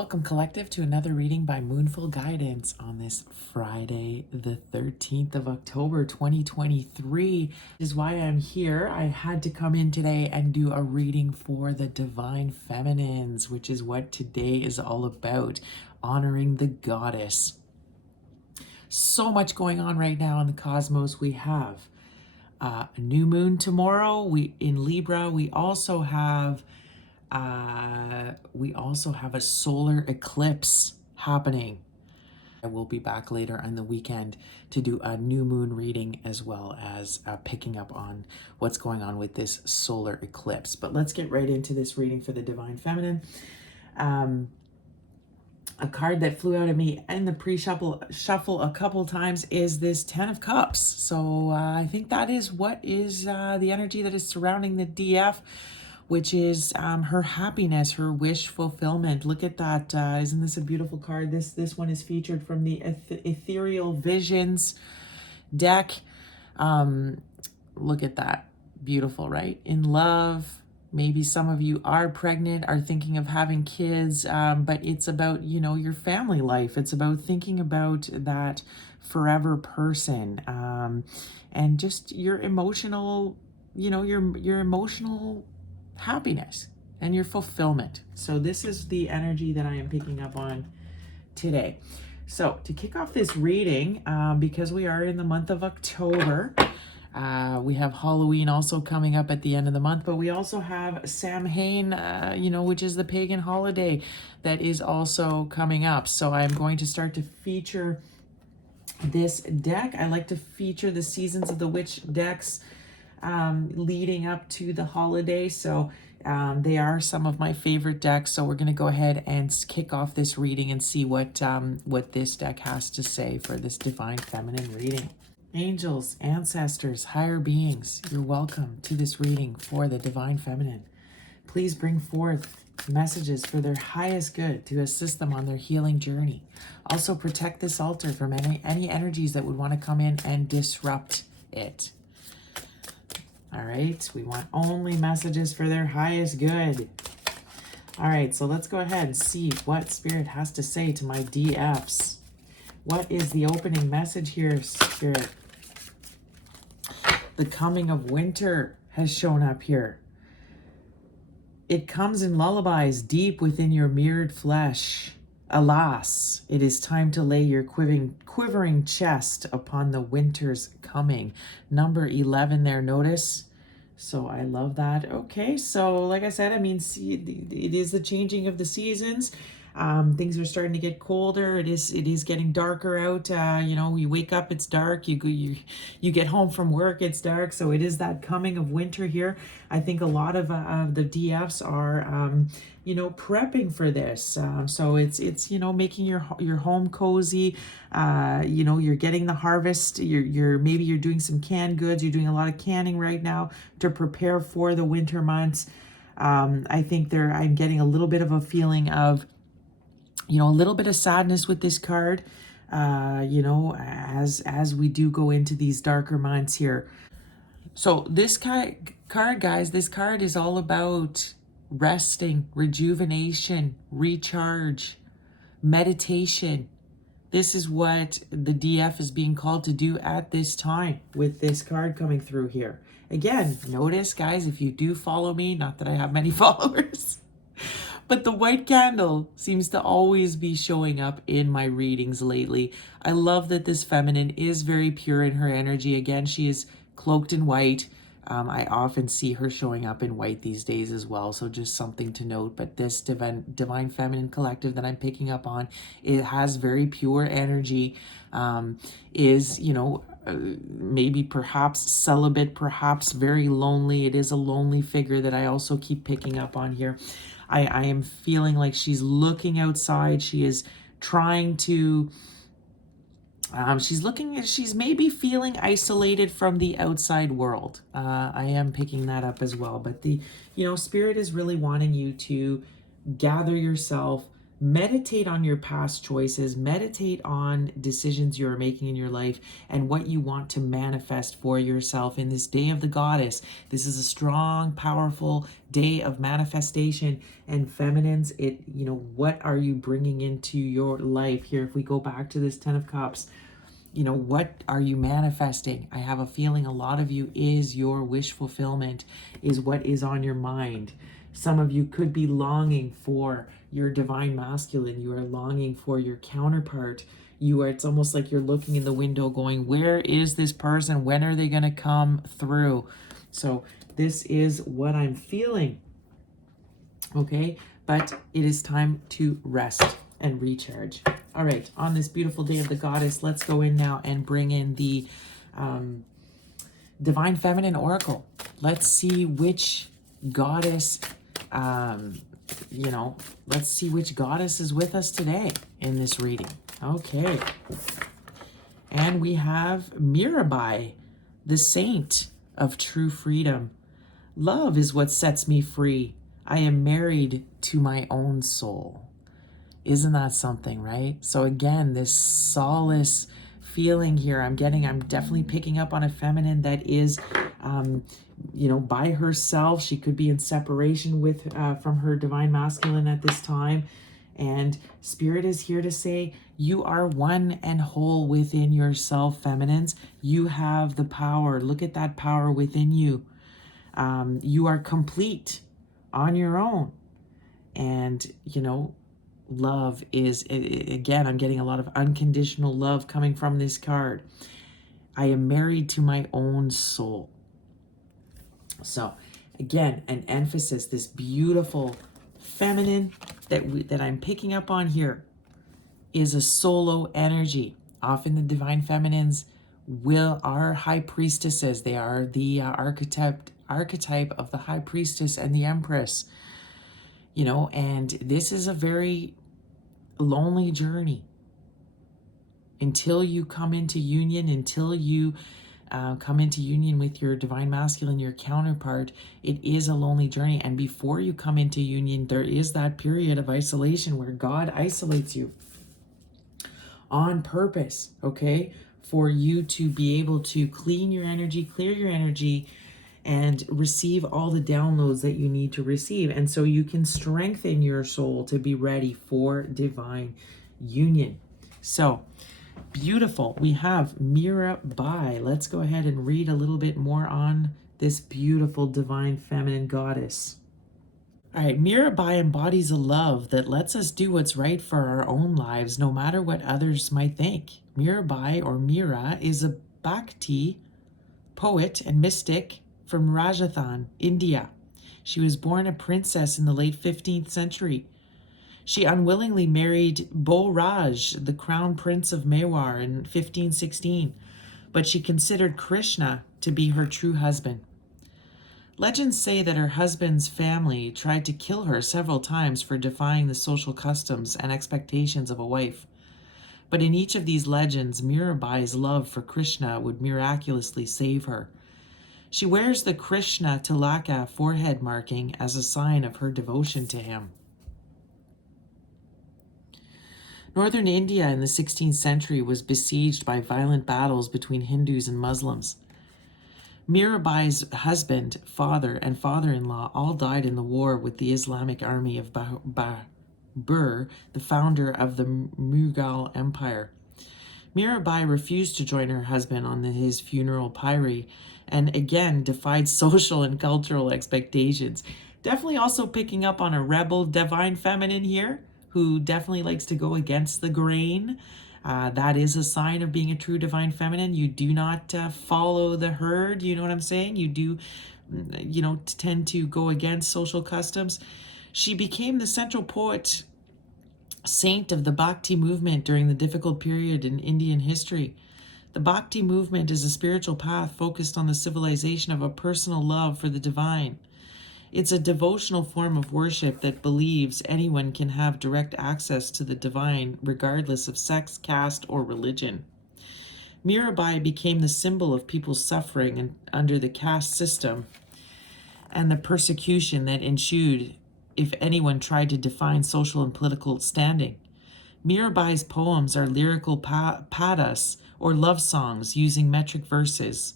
Welcome, Collective, to another reading by Moonful Guidance on this Friday, the 13th of October, 2023. This is why I'm here. I had to come in today and do a reading for the Divine Feminines, which is what today is all about, honoring the goddess. So much going on right now in the cosmos. We have a new moon tomorrow. In Libra, we also have a solar eclipse happening. I will be back later on the weekend to do a new moon reading as well as picking up on what's going on with this solar eclipse. But let's get right into this reading for the Divine Feminine. A card that flew out at me in the pre-shuffle a couple times is this Ten of Cups. So I think that is what is the energy that is surrounding the DF, which is her happiness, her wish fulfillment. Look at that. Isn't this a beautiful card? This one is featured from the Ethereal Visions deck. Look at that. Beautiful, right? In love. Maybe some of you are pregnant, are thinking of having kids, but it's about, your family life. It's about thinking about that forever person, and just your emotional, your emotional happiness and your fulfillment. So this is the energy that I am picking up on today. So to kick off this reading, because we are in the month of October, we have Halloween also coming up at the end of the month, but we also have Samhain, which is the pagan holiday that is also coming up. So I'm going to start to feature this deck. I like to feature the Seasons of the Witch decks leading up to the holiday. So they are some of my favorite decks. So we're going to go ahead and kick off this reading and see what this deck has to say for this Divine Feminine reading. Angels, ancestors, higher beings, you're welcome to this reading for the Divine Feminine. Please bring forth messages for their highest good to assist them on their healing journey. Also protect this altar from any energies that would want to come in and disrupt it. All right, we want only messages for their highest good. All right, so let's go ahead and see what Spirit has to say to my DFs. What is the opening message here, Spirit? The coming of winter has shown up here. It comes in lullabies deep within your mirrored flesh. Alas, it is time to lay your quivering chest upon the winter's coming. Number 11 there, notice? So I love that. Okay, so like I said, see, it is the changing of the seasons. Things are starting to get colder. It is getting darker out. You wake up, it's dark. You get home from work, it's dark. So it is that coming of winter here. I think a lot of the DFs are prepping for this. So it's making your home cozy. You're getting the harvest. Maybe you're doing some canned goods. You're doing a lot of canning right now to prepare for the winter months. I think I'm getting a little bit of a feeling of a little bit of sadness with this card, as we do go into these darker months here. So this card, guys, this card is all about resting, rejuvenation, recharge, meditation. This is what the DF is being called to do at this time with this card coming through here. Again, notice, guys, if you do follow me, not that I have many followers, but the white candle seems to always be showing up in my readings lately. I love that this feminine is very pure in her energy. Again, she is cloaked in white. I often see her showing up in white these days as well. So just something to note. But this Divine Feminine collective that I'm picking up on, it has very pure energy. Is, maybe perhaps celibate, perhaps very lonely. It is a lonely figure that I also keep picking up on here. I am feeling like she's looking outside. She is trying to, she's maybe feeling isolated from the outside world. I am picking that up as well. But Spirit is really wanting you to gather yourself, Meditate on your past choices, meditate on decisions you are making in your life and what you want to manifest for yourself in this day of the goddess. This is a strong, powerful day of manifestation. And feminines, what are you bringing into your life here? If we go back to this 10 of Cups, what are you manifesting? I have a feeling a lot of you is your wish fulfillment, is what is on your mind. Some of you could be longing for your divine masculine. You are longing for your counterpart. It's almost like you're looking in the window going, where is this person? When are they going to come through? So this is what I'm feeling. Okay, but it is time to rest and recharge. All right, on this beautiful day of the goddess, let's go in now and bring in the Divine Feminine Oracle. Let's see which goddess, let's see which goddess is with us today in this reading. Okay. And we have Mira Bai, the saint of true freedom. Love is what sets me free. I am married to my own soul. Isn't that something, right? So again, this solace feeling here I'm definitely picking up on a feminine that is, by herself. She could be in separation from her divine masculine at this time. And Spirit is here to say, you are one and whole within yourself, feminines. You have the power. Look at that power within you. You are complete on your own. And, love is, again, I'm getting a lot of unconditional love coming from this card. I am married to my own soul. So, again, an emphasis, this beautiful feminine that I'm picking up on here is a solo energy. Often the divine feminines are high priestesses. They are the archetype of the high priestess and the empress. And this is a very lonely journey until you come into union, with your divine masculine, your counterpart. It is a lonely journey. And before you come into union, there is that period of isolation where God isolates you on purpose, okay? For you to be able to clear your energy, and receive all the downloads that you need to receive. And so you can strengthen your soul to be ready for divine union. So beautiful. We have Mira Bai. Let's go ahead and read a little bit more on this beautiful divine feminine goddess. All right, Mira Bai embodies a love that lets us do what's right for our own lives, no matter what others might think. Mira Bai, or Mira, is a Bhakti poet and mystic from Rajasthan, India. She was born a princess in the late 15th century. She unwillingly married Raj, the crown prince of Mewar, in 1516, but she considered Krishna to be her true husband. Legends say that her husband's family tried to kill her several times for defying the social customs and expectations of a wife. But in each of these legends, Mira Bai's love for Krishna would miraculously save her. She wears the Krishna Tilaka forehead marking as a sign of her devotion to him. Northern India in the 16th century was besieged by violent battles between Hindus and Muslims. Mira Bai's husband, father, and father-in-law all died in the war with the Islamic army of Babur, the founder of the Mughal Empire. Mira Bai refused to join her husband on his funeral pyre, and again defied social and cultural expectations. Definitely also picking up on a rebel divine feminine here, who definitely likes to go against the grain. That is a sign of being a true divine feminine. You do not follow the herd, you know what I'm saying? You do, tend to go against social customs. She became the central saint of the Bhakti movement during the difficult period in Indian history. The Bhakti movement is a spiritual path focused on the civilization of a personal love for the divine. It's a devotional form of worship that believes anyone can have direct access to the divine, regardless of sex, caste, or religion. Mira Bai became the symbol of people's suffering under the caste system and the persecution that ensued if anyone tried to define social and political standing. Mira Bai's poems are lyrical padas or love songs using metric verses,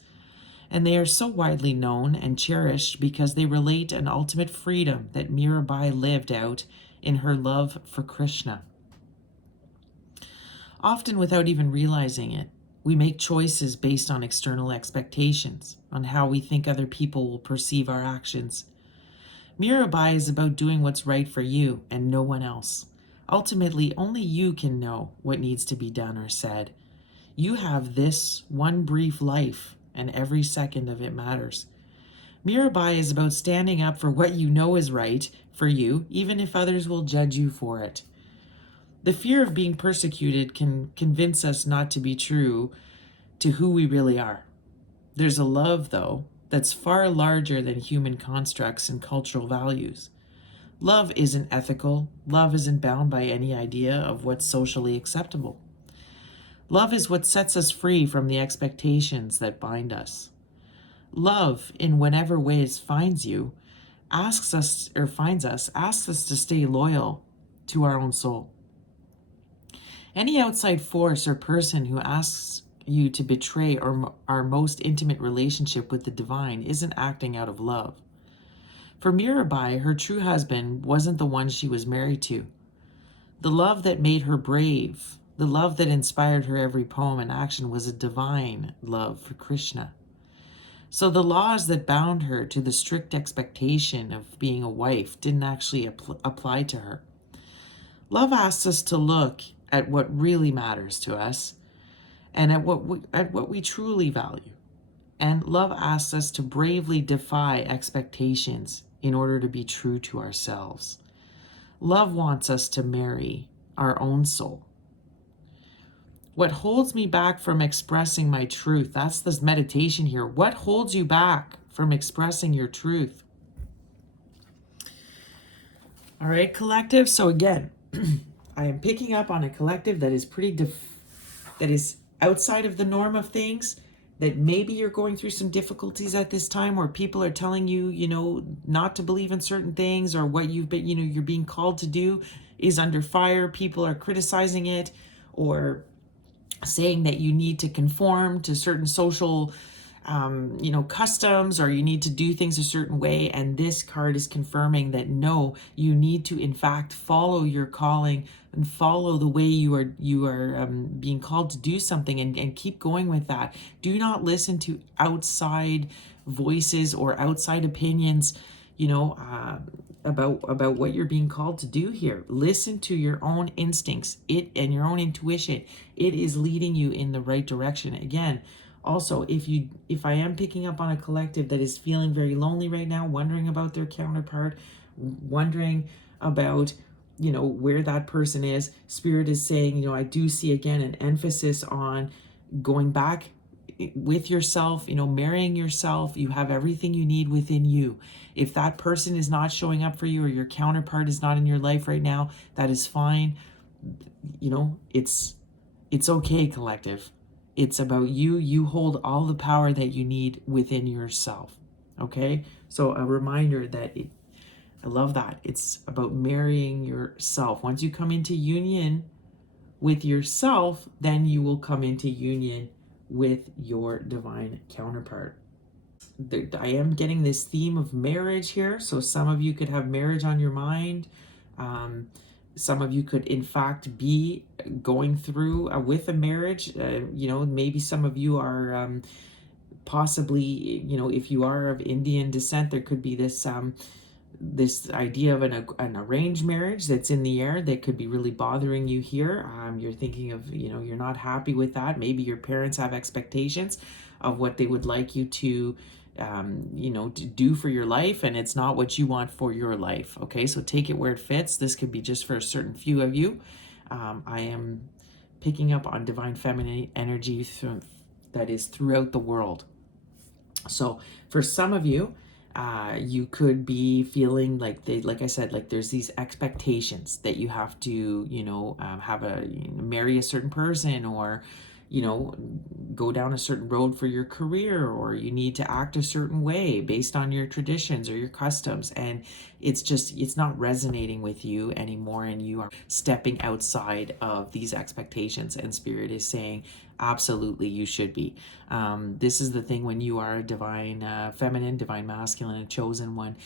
and they are so widely known and cherished because they relate an ultimate freedom that Mira Bai lived out in her love for Krishna. Often without even realizing it, we make choices based on external expectations, on how we think other people will perceive our actions. Mira Bai is about doing what's right for you and no one else. Ultimately, only you can know what needs to be done or said. You have this one brief life, and every second of it matters. Mira Bai is about standing up for what you know is right for you, even if others will judge you for it. The fear of being persecuted can convince us not to be true to who we really are. There's a love, though, that's far larger than human constructs and cultural values. Love isn't ethical. Love isn't bound by any idea of what's socially acceptable. Love is what sets us free from the expectations that bind us. Love, in whatever ways finds you, asks us to stay loyal to our own soul. Any outside force or person who asks you to betray our most intimate relationship with the divine isn't acting out of love. For Mira Bai, her true husband wasn't the one she was married to. The love that made her brave, the love that inspired her every poem and action was a divine love for Krishna. So the laws that bound her to the strict expectation of being a wife didn't actually apply to her. Love asks us to look at what really matters to us and at what we truly value. And love asks us to bravely defy expectations in order to be true to ourselves. Love wants us to marry our own soul. What holds me back from expressing my truth? That's this meditation here. What holds you back from expressing your truth? All right, collective. So again, I am picking up on a collective that is that is outside of the norm of things, that maybe you're going through some difficulties at this time where people are telling you, not to believe in certain things, or what you've been, you're being called to do is under fire. People are criticizing it or saying that you need to conform to certain social customs, or you need to do things a certain way. And this card is confirming that no, you need to in fact follow your calling and follow the way you are being called to do something, and keep going with that. Do not listen to outside voices or outside opinions, about what you're being called to do here. Listen to your own instincts, and your own intuition. It is leading you in the right direction. Again, also, if I am picking up on a collective that is feeling very lonely right now, wondering about their counterpart, wondering about, where that person is, Spirit is saying, I do see again an emphasis on going back with yourself, marrying yourself. You have everything you need within you. If that person is not showing up for you, or your counterpart is not in your life right now, that is fine. It's okay, collective. It's about you. You hold all the power that you need within yourself. Okay? So a reminder that I love that. It's about marrying yourself. Once you come into union with yourself, then you will come into union with your divine counterpart. I am getting this theme of marriage here. So some of you could have marriage on your mind. Some of you could, in fact, be going through with a marriage. Maybe some of you are possibly, if you are of Indian descent, there could be this idea of an arranged marriage that's in the air that could be really bothering you here. You're thinking of, you're not happy with that. Maybe your parents have expectations of what they would like you to to do for your life, and it's not what you want for your life. Okay, so take it where it fits. This could be just for a certain few of you. I am picking up on divine feminine energy that is throughout the world. So for some of you, you could be feeling like I said, like there's these expectations that you have to, marry a certain person, or you know, go down a certain road for your career, or you need to act a certain way based on your traditions or your customs. And it's not resonating with you anymore. And you are stepping outside of these expectations. And Spirit is saying, absolutely, you should be. This is the thing when you are a divine feminine, divine masculine, a chosen one.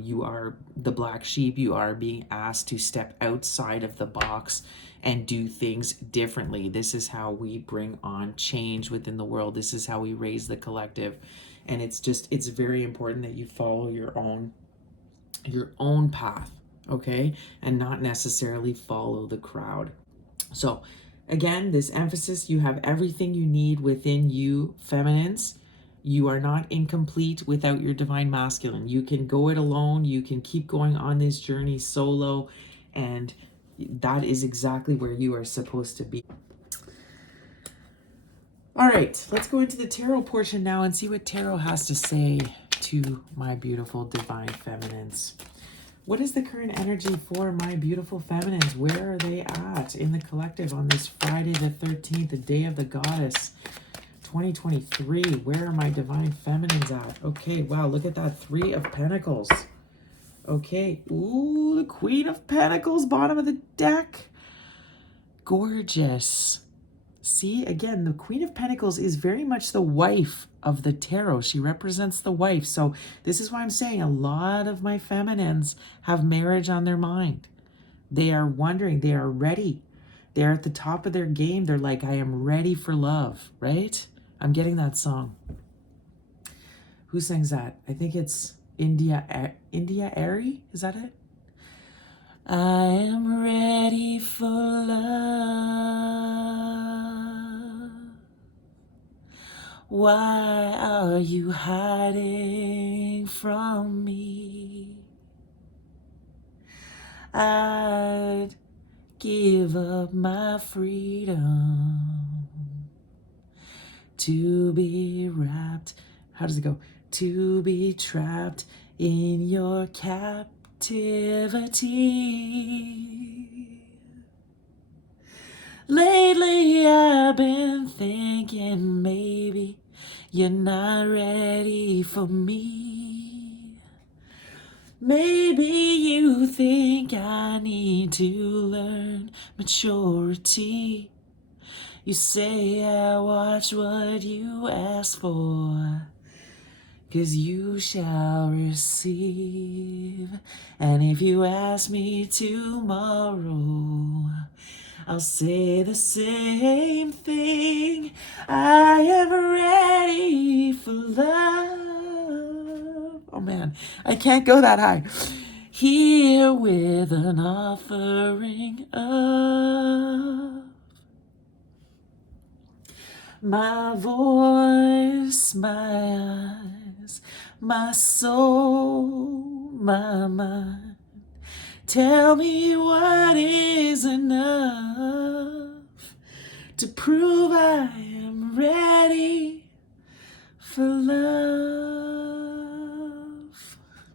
You are the black sheep. You are being asked to step outside of the box and do things differently. This is how we bring on change within the world. This is how we raise the collective. And it's very important that you follow your own path, okay? And not necessarily follow the crowd. So again, this emphasis, you have everything you need within you, feminines. You are not incomplete without your divine masculine. You can go it alone. You can keep going on this journey solo, and that is exactly where you are supposed to be. All right, let's go into the tarot portion now and see what tarot has to say to my beautiful divine feminines. What is the current energy for my beautiful feminines? Where are they at in the collective on this Friday the 13th, the day of the goddess, 2023? Where are my divine feminines at? Okay, wow, look at that, 3 of Pentacles. Okay, ooh, the Queen of Pentacles, bottom of the deck. Gorgeous. See, again, the Queen of Pentacles is very much the wife of the tarot. She represents the wife. So this is why I'm saying a lot of my feminines have marriage on their mind. They are wondering, they are ready. They're at the top of their game. They're like, I am ready for love, right? I'm getting that song. Who sings that? I think it's India Airy. Is that it? I am ready for love. Why are you hiding from me? I'd give up my freedom to be wrapped. How does it go? To be trapped in your captivity. Lately I've been thinking maybe you're not ready for me. Maybe you think I need to learn maturity. You say I watch what you ask for, 'cause you shall receive. And if you ask me tomorrow, I'll say the same thing. I am ready for love. Oh man, I can't go that high. Here with an offering of my voice, my eyes, my soul, my mind. Tell me what is enough to prove I am ready for love.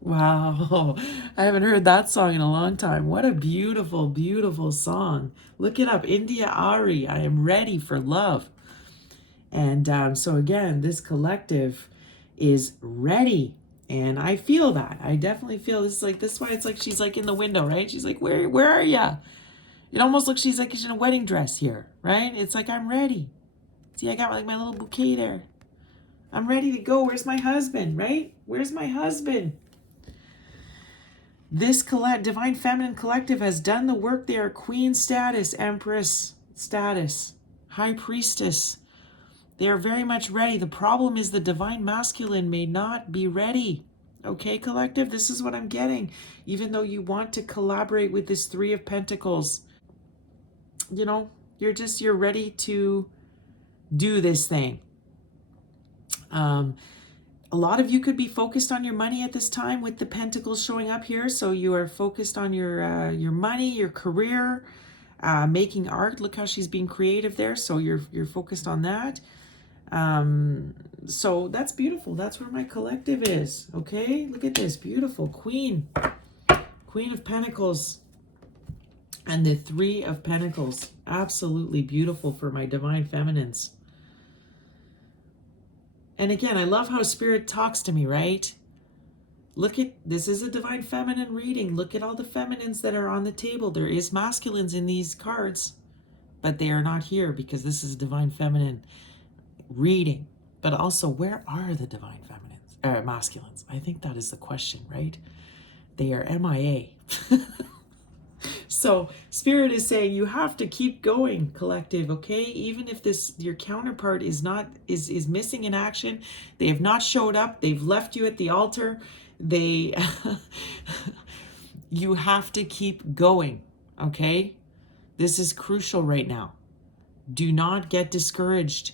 Wow, I haven't heard that song in a long time. What a beautiful, beautiful song. Look it up, India Ari, I am ready for love. And so again, this collective is ready. And I feel that. I definitely feel this is like, this is why it's like she's like in the window, right? She's like, where are ya? It almost looks she's like she's in a wedding dress here, right? It's like, I'm ready. See, I got like my little bouquet there. I'm ready to go. Where's my husband, right? Where's my husband? This divine feminine collective has done the work. They are queen status, empress status, high priestess. They are very much ready. The problem is the divine masculine may not be ready. Okay, collective, this is what I'm getting. Even though you want to collaborate with this 3 of Pentacles, you know, you're ready to do this thing. A lot of you could be focused on your money at this time with the Pentacles showing up here. So you are focused on your money, your career, making art. Look how she's being creative there. So you're focused on that. So that's beautiful. That's where my collective is. Okay, look at this beautiful Queen of Pentacles. And the Three of Pentacles, absolutely beautiful for my divine feminines. And again, I love how Spirit talks to me, right? Look at, this is a divine feminine reading. Look at all the feminines that are on the table. There is masculines in these cards, but they are not here because this is a divine feminine reading. But also, where are the divine feminines, masculines? I think that is the question, right? They are MIA. So Spirit is saying you have to keep going, collective, okay? Even if your counterpart is missing in action, they have not showed up, they've left you at the altar, you have to keep going, okay? This is crucial right now. Do not get discouraged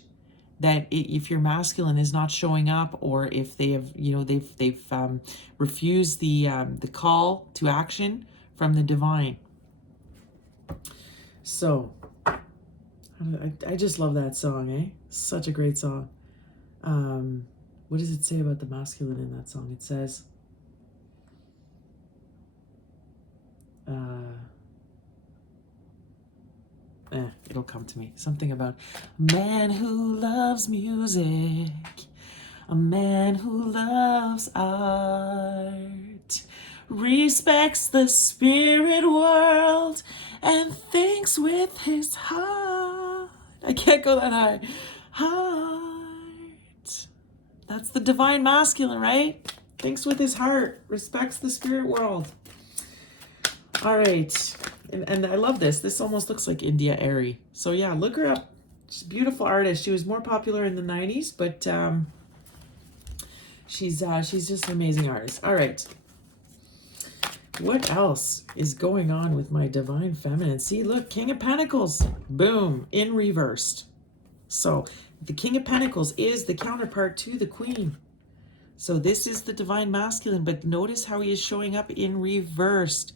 that if your masculine is not showing up, or if they have, they've refused the call to action from the divine. So, I just love that song, eh? Such a great song. What does it say about the masculine in that song? It says, it'll come to me. Something about a man who loves music, a man who loves art, respects the spirit world, and thinks with his heart. I can't go that high. Heart. That's the divine masculine, right? Thinks with his heart, respects the spirit world. All right. And I love this. This almost looks like India Arie. So yeah, look her up. She's a beautiful artist. She was more popular in the 90s, but she's just an amazing artist. All right. What else is going on with my divine feminine? See, look, King of Pentacles. Boom, in reversed. So the King of Pentacles is the counterpart to the Queen. So this is the divine masculine, but notice how he is showing up in reversed.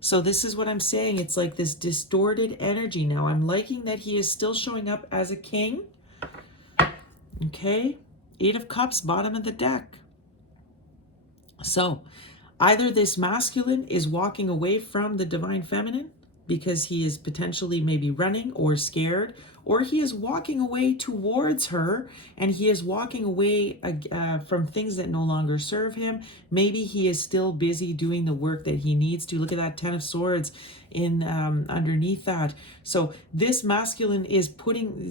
So this is what I'm saying. It's like this distorted energy. Now I'm liking that he is still showing up as a king. Okay. 8 of Cups, bottom of the deck. So either this masculine is walking away from the divine feminine because he is potentially maybe running or scared, or he is walking away towards her and he is walking away from things that no longer serve him. Maybe he is still busy doing the work that he needs to. Look at that 10 of Swords in underneath that. So this masculine is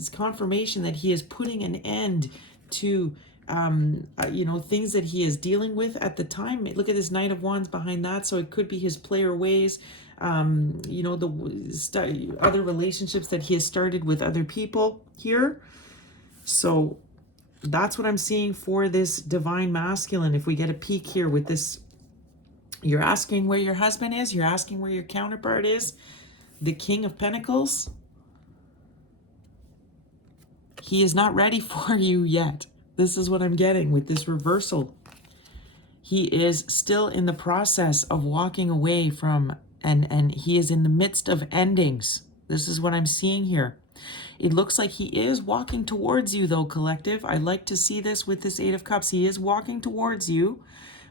confirmation that he is putting an end to things that he is dealing with at the time. Look at this Knight of Wands behind that. So it could be his player ways, the other relationships that he has started with other people here. So that's what I'm seeing for this divine masculine. If we get a peek here with this, you're asking where your husband is, you're asking where your counterpart is, the King of Pentacles. He is not ready for you yet. This is what I'm getting with this reversal. He is still in the process of walking away from, and he is in the midst of endings. This is what I'm seeing here. It looks like he is walking towards you though, collective. I like to see this with this 8 of Cups. He is walking towards you,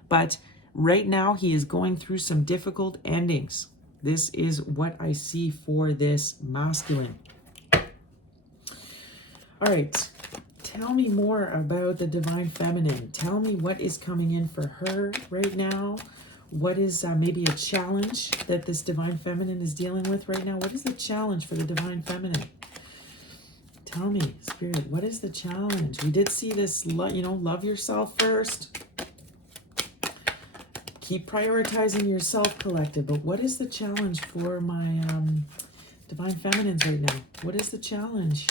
but right now he is going through some difficult endings. This is what I see for this masculine. All right. Tell me more about the divine feminine. Tell me what is coming in for her right now. What is maybe a challenge that this divine feminine is dealing with right now? What is the challenge for the divine feminine? Tell me, Spirit, what is the challenge? We did see this, love yourself first. Keep prioritizing yourself, collective. But what is the challenge for my divine feminines right now? What is the challenge?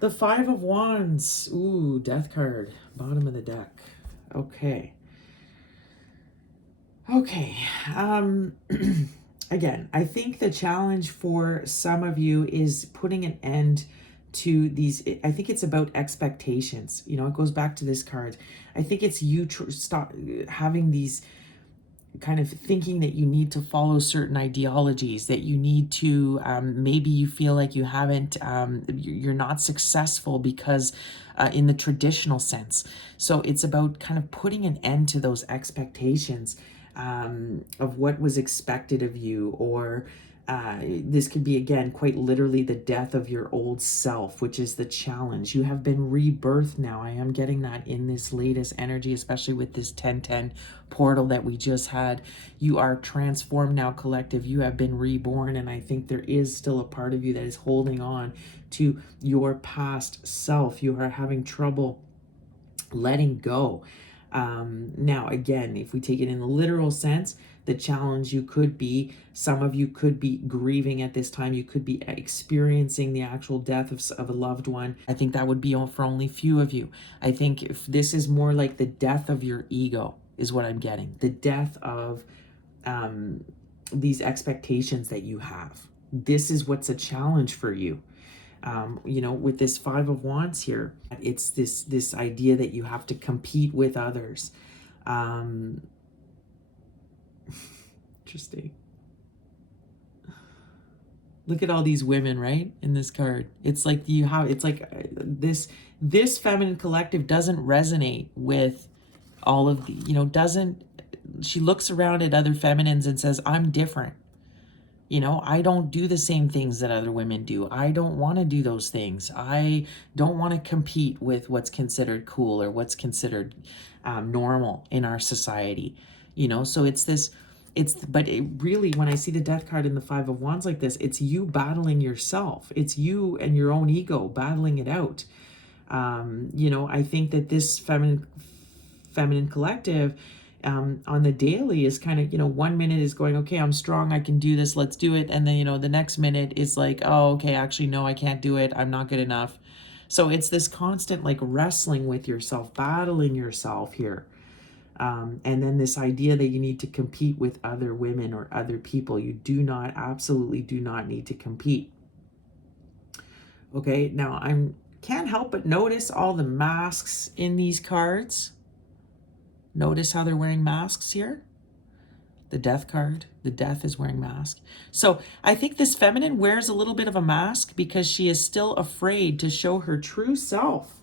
The 5 of Wands. Ooh, Death card. Bottom of the deck. Okay. Okay. Again, I think the challenge for some of you is putting an end to these. I think it's about expectations. It goes back to this card. I think it's you stop having these kind of thinking that you need to follow certain ideologies, that you need to, maybe you feel like you haven't, you're not successful because in the traditional sense. So it's about kind of putting an end to those expectations. of what was expected of you, or this could be, again, quite literally the death of your old self, which is the challenge. You have been rebirthed now. I am getting that in this latest energy, especially with this 1010 portal that we just had. You are transformed now, collective. You have been reborn, and I think there is still a part of you that is holding on to your past self. You are having trouble letting go. Now, again, if we take it in the literal sense, the challenge, you could be, some of you could be grieving at this time. You could be experiencing the actual death of a loved one. I think that would be for only few of you. I think if this is more like the death of your ego is what I'm getting. The death of these expectations that you have. This is what's a challenge for you. With this Five of Wands here, it's this idea that you have to compete with others. Interesting. Look at all these women, right, in this card. It's like this feminine collective doesn't resonate with all of the, she looks around at other feminines and says, I'm different. I don't do the same things that other women do. I don't want to do those things. I don't want to compete with what's considered cool or what's considered normal in our society. So but it really, when I see the Death card in the Five of Wands like this, it's you battling yourself. It's you and your own ego battling it out. I think that this feminine collective, on the daily is kind of, 1 minute is going, okay, I'm strong, I can do this, let's do it. And then, the next minute is like, oh, okay, actually, no, I can't do it. I'm not good enough. So it's this constant wrestling with yourself, battling yourself here. And then this idea that you need to compete with other women or other people. You absolutely do not need to compete. Okay, now can't help but notice all the masks in these cards. Notice how they're wearing masks here. The Death card, the Death is wearing mask. So I think this feminine wears a little bit of a mask because she is still afraid to show her true self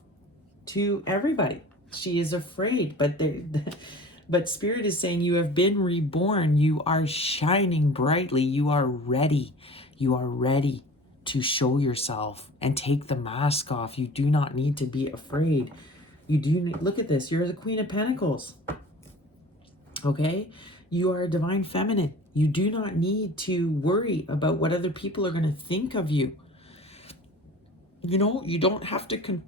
to everybody. She is afraid, but Spirit is saying you have been reborn. You are shining brightly. You are ready. You are ready to show yourself and take the mask off. You do not need to be afraid. Look at this. You're the Queen of Pentacles. Okay? You are a divine feminine. You do not need to worry about what other people are going to think of you. You don't have to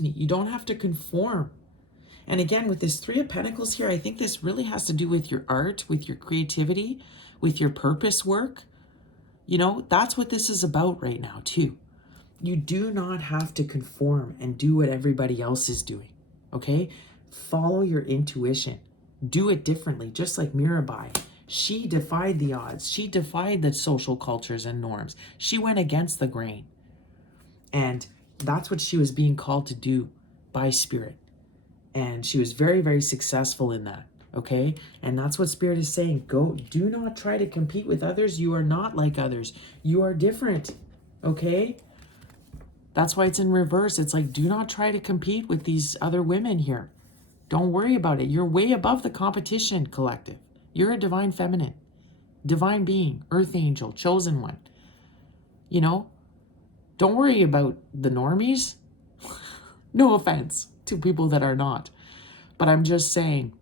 you don't have to conform. And again, with this Three of Pentacles here, I think this really has to do with your art, with your creativity, with your purpose work. That's what this is about right now, too. You do not have to conform and do what everybody else is doing, okay? Follow your intuition. Do it differently, just like Mira Bai. She defied the odds. She defied the social cultures and norms. She went against the grain. And that's what she was being called to do by Spirit. And she was very, very successful in that, okay? And that's what Spirit is saying. Do not try to compete with others. You are not like others. You are different, okay? That's why it's in reverse. It's like, do not try to compete with these other women here. Don't worry about it. You're way above the competition, collective. You're a divine feminine, divine being, earth angel, chosen one. Don't worry about the normies. No offense to people that are not. But I'm just saying,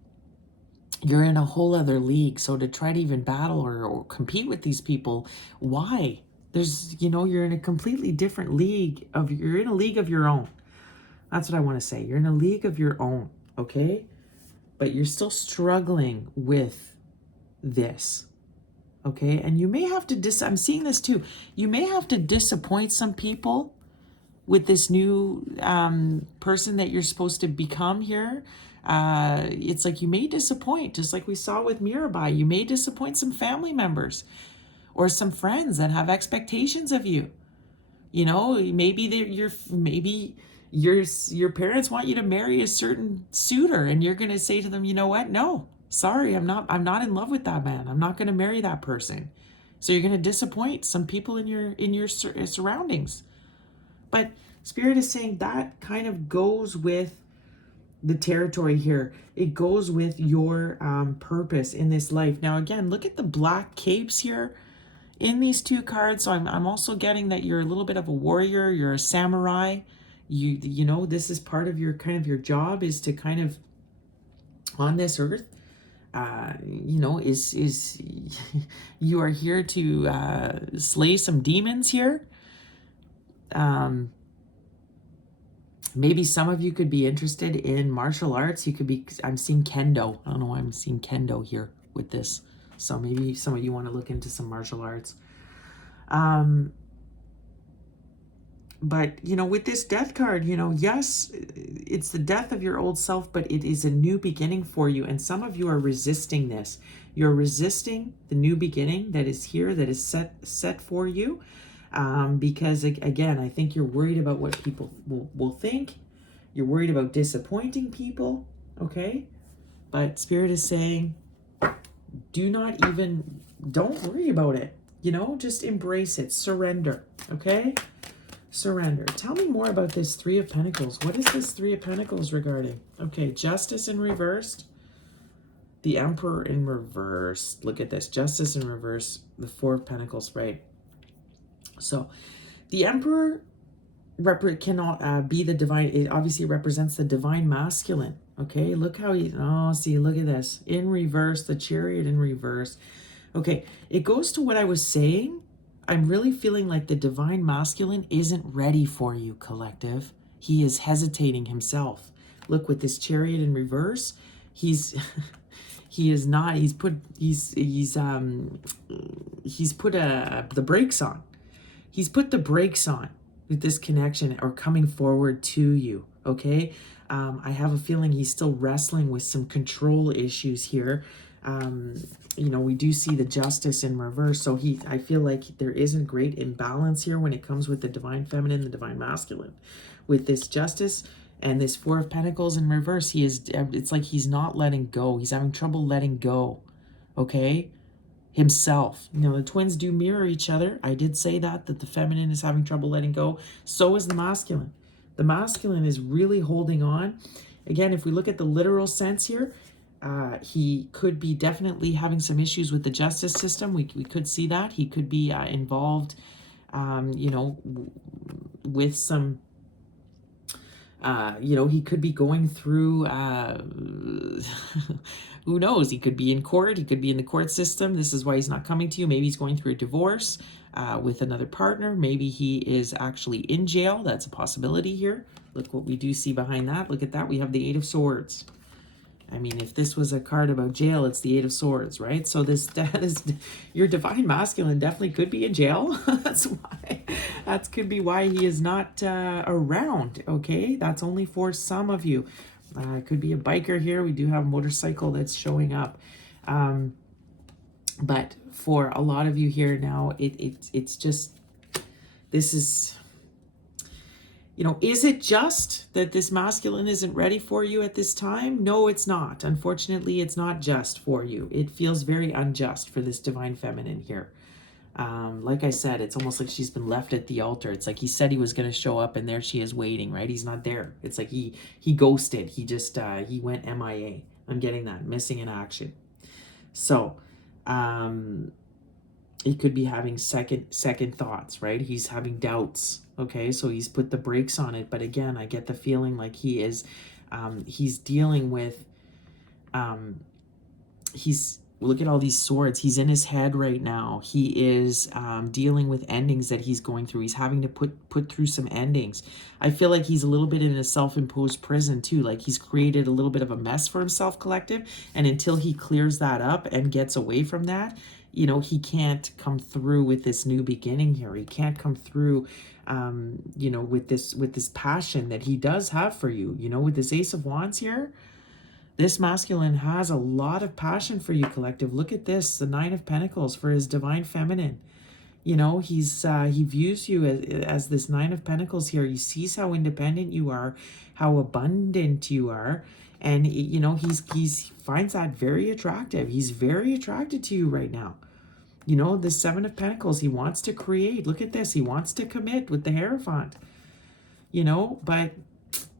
you're in a whole other league. So to try to even battle or compete with these people, why? You're in a completely different league. You're in a league of your own. That's what I want to say. You're in a league of your own, okay? But you're still struggling with this, okay? And you may have to I'm seeing this too. You may have to disappoint some people with this new person that you're supposed to become here. It's like you may disappoint, just like we saw with Mira Bai. You may disappoint some family members or some friends that have expectations of you. Maybe your parents want you to marry a certain suitor, and you're going to say to them, you know what? No, sorry, I'm not in love with that man. I'm not going to marry that person. So you're going to disappoint some people in your surroundings. But Spirit is saying that kind of goes with the territory here. It goes with your purpose in this life. Now, again, look at the black capes here in these two cards. So I'm also getting that you're a little bit of a warrior. You're a samurai. You know, this is part of your kind of your job, is to kind of on this earth, you know, is you are here to slay some demons here. Maybe some of you could be interested in martial arts. You could be, I'm seeing kendo. I don't know why I'm seeing kendo here with this. So maybe some of you want to look into some martial arts. But, you know, with this death card, you know, yes, it's the death of your old self, but it is a new beginning for you. And some of you are resisting this. You're resisting the new beginning that is here, that is set for you. Because, again, I think you're worried about what people will think. You're worried about disappointing people, okay? But Spirit is saying, don't worry about it. You know, just embrace it. Surrender, okay? Surrender. Tell me more about this Three of Pentacles. What is this Three of Pentacles regarding? Okay, Justice in reversed. The Emperor in reverse. Look at this. Justice in reverse. The Four of Pentacles, right? So, the Emperor cannot be the divine. It obviously represents the divine masculine. Okay, look how he, oh, see, look at this. In reverse, the Chariot in reverse. Okay, it goes to what I was saying. I'm really feeling like the divine masculine isn't ready for you, collective. He is hesitating himself. Look, with this Chariot in reverse, he's he is not, he's put the brakes on. He's put the brakes on with this connection, or coming forward to you, okay? I have a feeling he's still wrestling with some control issues here. You know, we do see the Justice in reverse, so I feel like there isn't great imbalance here when it comes with the divine feminine, the divine masculine. With this Justice and this Four of Pentacles in reverse, it's like he's not letting go. He's having trouble letting go, okay? Himself. You know, the twins do mirror each other. I did say that the feminine is having trouble letting go. So is the masculine. The masculine is really holding on. Again, if we look at the literal sense here, he could be definitely having some issues with the justice system. We could see that. He could be involved, you know, with some, you know, he could be going through, who knows? He could be in court. He could be in the court system. This is why he's not coming to you. Maybe he's going through a divorce with another partner. Maybe he is actually in jail. That's a possibility here. Look what we do see behind that. Look at that. We have the Eight of Swords. I mean, if this was a card about jail, it's the Eight of Swords, right? So that is your divine masculine definitely could be in jail. That could be why he is not around, okay? That's only for some of you. It could be a biker here. We do have a motorcycle that's showing up. But for a lot of you here now, it's just, this is, you know, is it just that this masculine isn't ready for you at this time? No, it's not. Unfortunately, it's not just for you. It feels very unjust for this divine feminine here. Like I said, it's almost like she's been left at the altar. It's like he said he was going to show up, and there she is waiting, right? He's not there. It's like he ghosted. He just, he went MIA. I'm getting that, missing in action. So, he could be having second thoughts, right? He's having doubts. Okay, so he's put the brakes on it. But again, I get the feeling like he is, he's dealing with, look at all these swords. He's in his head right now. He is dealing with endings that he's going through. He's having to put through some endings. I feel like he's a little bit in a self-imposed prison too. Like he's created a little bit of a mess for himself, collective. And until he clears that up and gets away from that, you know, he can't come through with this new beginning here. He can't come through, you know, with this passion that he does have for you. You know, with this Ace of Wands here, this masculine has a lot of passion for you, collective. Look at this, the Nine of Pentacles for his divine feminine. You know, he views you as this Nine of Pentacles here. He sees how independent you are, how abundant you are. And, you know, he finds that very attractive. He's very attracted to you right now. You know, the Seven of Pentacles, he wants to create. Look at this. He wants to commit with the Hierophant. You know, but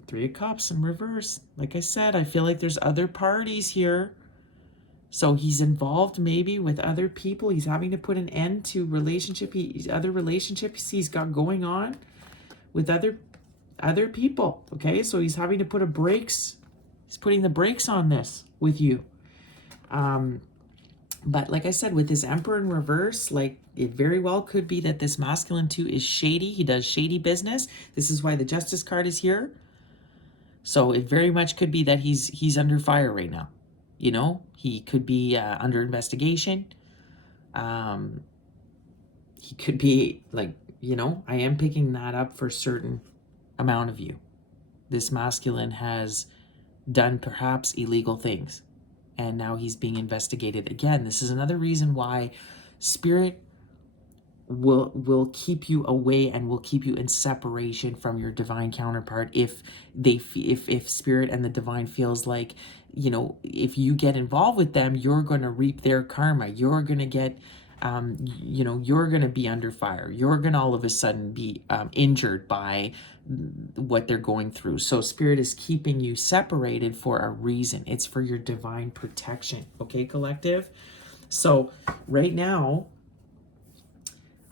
Three of Cups in reverse. Like I said, I feel like there's other parties here. So he's involved maybe with other people. He's having to put an end to other relationships he's got going on with other people. Okay, so he's having to put he's putting the brakes on this with you. But like I said, with this Emperor in reverse, like it very well could be that this masculine too is shady. He does shady business. This is why the Justice card is here. So it very much could be that he's under fire right now. You know, he could be under investigation. He could be like, you know, I am picking that up for a certain amount of you. This masculine has done perhaps illegal things, and now he's being investigated again. This is another reason why Spirit will keep you away and will keep you in separation from your divine counterpart if Spirit and the divine feels like, you know, if you get involved with them, you're going to reap their karma. You're going to get you know, you're going to be under fire. You're going to all of a sudden be injured by what they're going through. So Spirit is keeping you separated for a reason. It's for your divine protection. Okay, collective? So right now,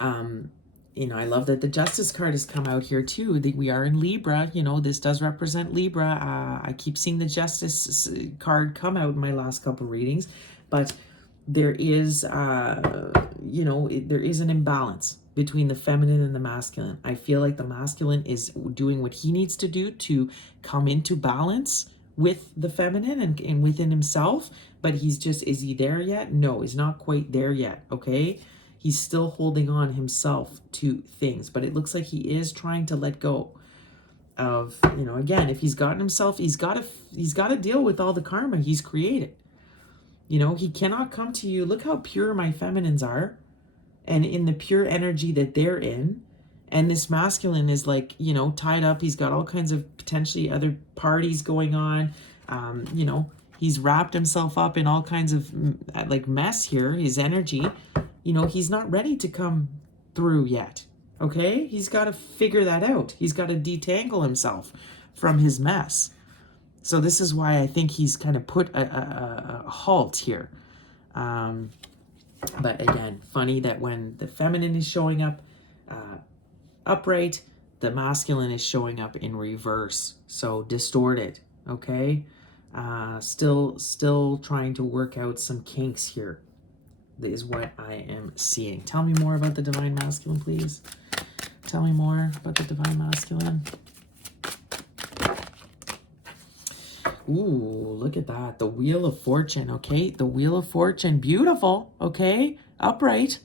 you know, I love that the Justice card has come out here too. We are in Libra. You know, this does represent Libra. I keep seeing the Justice card come out in my last couple readings, but there is, you know, there is an imbalance between the feminine and the masculine. I feel like the masculine is doing what he needs to do to come into balance with the feminine and within himself, but he's just, is he there yet? No, he's not quite there yet, okay? He's still holding on himself to things, but it looks like he is trying to let go of, you know, again, if he's gotten himself, he's got to deal with all the karma he's created. You know, he cannot come to you. Look how pure my feminines are, and in the pure energy that they're in. And this masculine is like, you know, tied up. He's got all kinds of potentially other parties going on. You know, he's wrapped himself up in all kinds of like mess here, his energy. You know, he's not ready to come through yet. Okay? He's got to figure that out. He's got to detangle himself from his mess. So this is why I think he's kind of put a halt here. But again, funny that when the feminine is showing up upright, the masculine is showing up in reverse. So distorted, okay? Still trying to work out some kinks here is what I am seeing. Tell me more about the divine masculine, please. Tell me more about the divine masculine. Ooh, look at that. The Wheel of Fortune, okay? The Wheel of Fortune, beautiful, okay? Upright.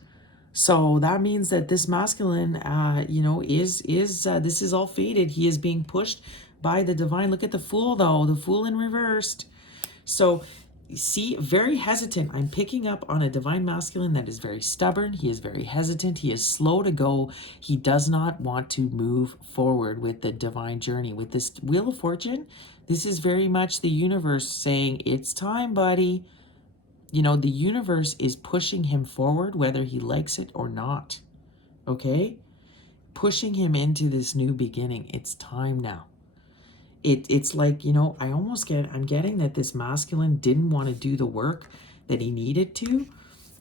So that means that this masculine, you know, this is all fated. He is being pushed by the divine. Look at the Fool, though. The Fool in reversed. So, see, very hesitant. I'm picking up on a divine masculine that is very stubborn. He is very hesitant. He is slow to go. He does not want to move forward with the divine journey. With this Wheel of Fortune, this is very much the universe saying, it's time, buddy. You know, the universe is pushing him forward, whether he likes it or not. Okay? Pushing him into this new beginning. It's time now. It's like, you know, I'm getting that this masculine didn't want to do the work that he needed to.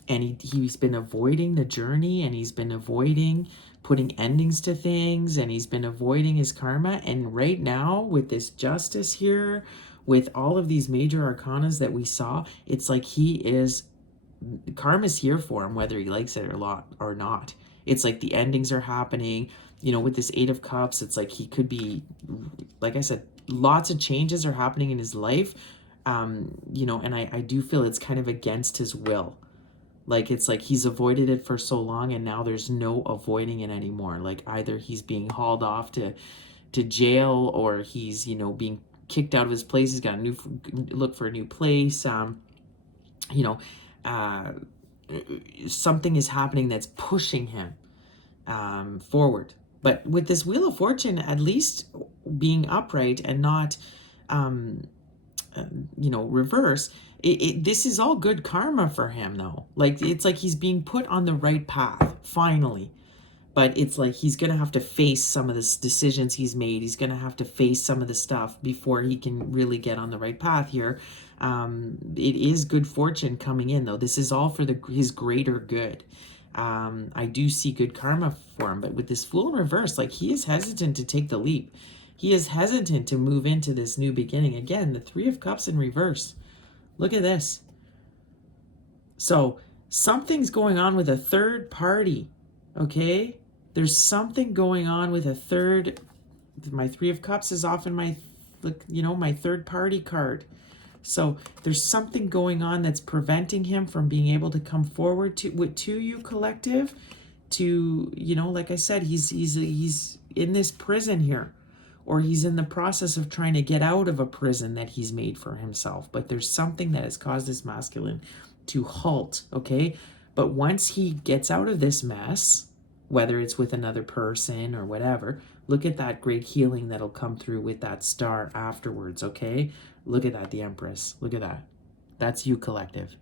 And he's been avoiding the journey, and he's been avoiding putting endings to things, and he's been avoiding his karma. And right now, with this Justice here, with all of these major arcanas that we saw, it's like karma's here for him, whether he likes it or not. It's like the endings are happening. You know, with this Eight of Cups, it's like he could be, like I said, lots of changes are happening in his life. You know, and I do feel it's kind of against his will. Like, it's like he's avoided it for so long, and now there's no avoiding it anymore. Like, either he's being hauled off to jail, or he's, you know, being kicked out of his place. He's got to look for a new place. You know, something is happening that's pushing him forward. But with this Wheel of Fortune, at least being upright and not, you know, reverse, this is all good karma for him, though. Like, it's like he's being put on the right path, finally. but it's like he's going to have to face some of the decisions he's made. He's going to have to face some of the stuff before he can really get on the right path here. It is good fortune coming in, though. This is all for his greater good. I do see good karma for him, but with this Fool in reverse, like, he is hesitant to take the leap. He is hesitant to move into this new beginning. Again, the Three of Cups in reverse. Look at this. So something's going on with a third party, okay? There's something going on with a third. My Three of Cups is often my, my third party card. So there's something going on that's preventing him from being able to come forward to you, collective. To, like I said, he's in this prison here, or he's in the process of trying to get out of a prison that he's made for himself. But there's something that has caused this masculine to halt, okay? But once he gets out of this mess, whether it's with another person or whatever, look at that great healing that'll come through with that star afterwards, okay? Look at that, the Empress. Look at that. That's you, collective.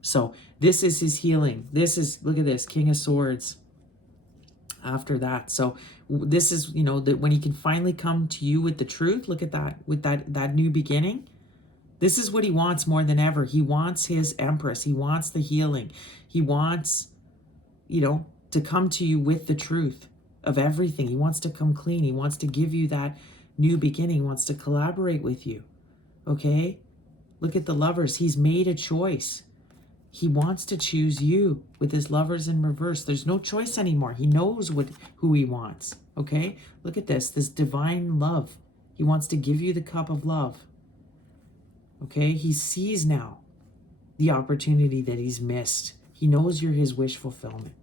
So this is his healing. This is, look at this, King of Swords after that. So this is, that when he can finally come to you with the truth, look at that, with that new beginning. This is what he wants more than ever. He wants his Empress. He wants the healing. He wants, to come to you with the truth of everything. He wants to come clean. He wants to give you that new beginning. He wants to collaborate with you. Okay? Look at the Lovers. He's made a choice. He wants to choose you with his Lovers in reverse. There's no choice anymore. He knows who he wants. Okay? Look at this divine love. He wants to give you the cup of love. Okay? He sees now the opportunity that he's missed. He knows you're his wish fulfillment.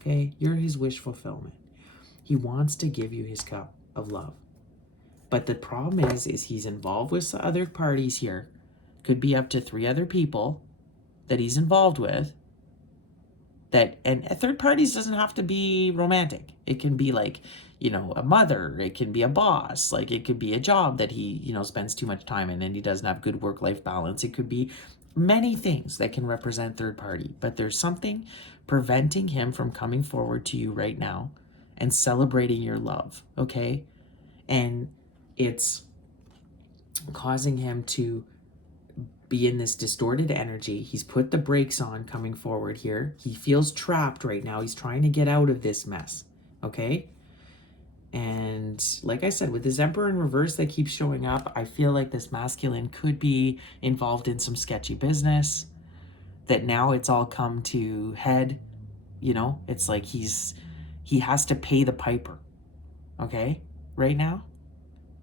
Okay? You're his wish fulfillment. He wants to give you his cup of love. But the problem is he's involved with other parties here. Could be up to 3 other people that he's involved with. And third parties doesn't have to be romantic. It can be like, a mother. It can be a boss. Like, it could be a job that he, spends too much time in and he doesn't have good work-life balance. It could be many things that can represent third party. But there's something preventing him from coming forward to you right now and celebrating your love, okay? And it's causing him to be in this distorted energy. He's put the brakes on coming forward here. He feels trapped right now. He's trying to get out of this mess, okay? And like I said, with this Emperor in reverse that keeps showing up, I feel like this masculine could be involved in some sketchy business, that now it's all come to head. It's like he has to pay the piper, okay, right now,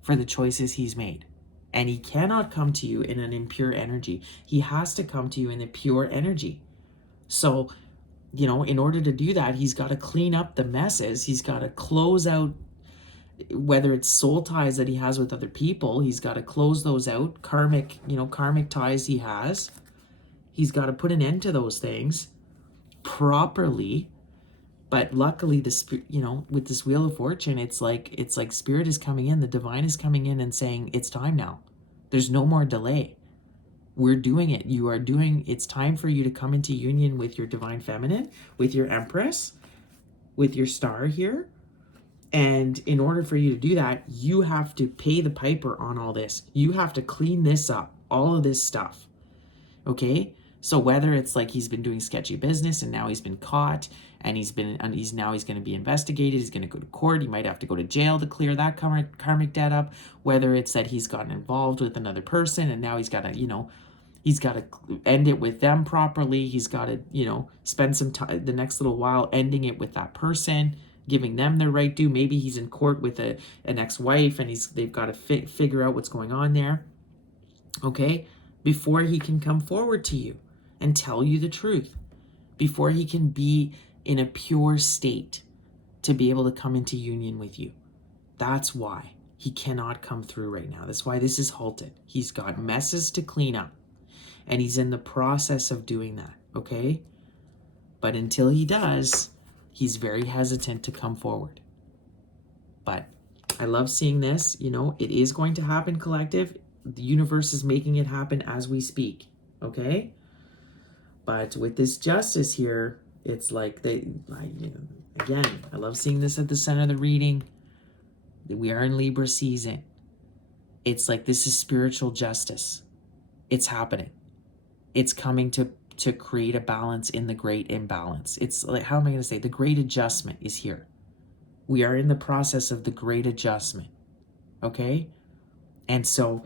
for the choices he's made. And he cannot come to you in an impure energy. He has to come to you in a pure energy. So, in order to do that, he's got to clean up the messes. He's got to close out, whether it's soul ties that he has with other people, he's got to close those out. Karmic ties he has. He's got to put an end to those things properly. But luckily, with this Wheel of Fortune, it's like Spirit is coming in, the divine is coming in and saying, it's time now. There's no more delay. We're doing it. It's time for you to come into union with your divine feminine, with your Empress, with your star here. And in order for you to do that, you have to pay the piper on all this. You have to clean this up, all of this stuff. Okay? So whether it's like he's been doing sketchy business and now he's been caught and he's going to be investigated, he's going to go to court, he might have to go to jail to clear that karmic debt up, whether it's that he's gotten involved with another person and now he's got to end it with them properly. He's got to, spend some time, the next little while, ending it with that person, giving them their right due. Maybe he's in court with an ex-wife and they've got to figure out what's going on there. Okay? Before he can come forward to you and tell you the truth, before he can be in a pure state to be able to come into union with you. That's why he cannot come through right now. That's why this is halted. He's got messes to clean up, and he's in the process of doing that, okay? But until he does, he's very hesitant to come forward. But I love seeing this. It is going to happen, collective. The universe is making it happen as we speak, okay? But with this Justice here, it's like Again, I love seeing this at the center of the reading. We are in Libra season. It's like this is spiritual justice. It's happening. It's coming to create a balance in the great imbalance. It's like, how am I going to say? The great adjustment is here. We are in the process of the great adjustment. Okay? And so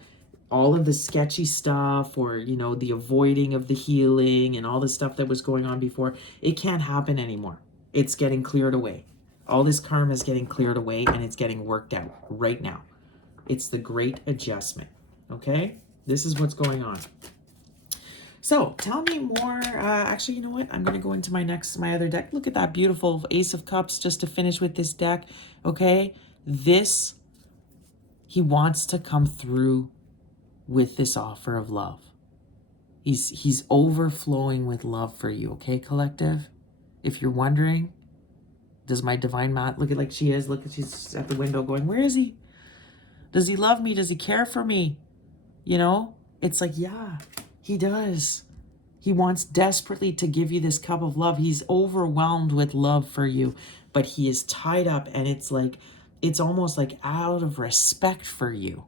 all of the sketchy stuff, or, you know, the avoiding of the healing and all the stuff that was going on before, it can't happen anymore. It's getting cleared away. All this karma is getting cleared away, and it's getting worked out right now. It's the great adjustment. Okay? This is what's going on. So tell me more. Actually, you know what? I'm going to go into my other deck. Look at that beautiful Ace of Cups just to finish with this deck. Okay? This, he wants to come through with this offer of love. He's overflowing with love for you. Okay, collective? If you're wondering, does my divine mat look at like she is? Look, she's at the window going, where is he? Does he love me? Does he care for me? You know? It's like, yeah, he does. He wants desperately to give you this cup of love. He's overwhelmed with love for you, but he is tied up, and it's like, it's almost like out of respect for you.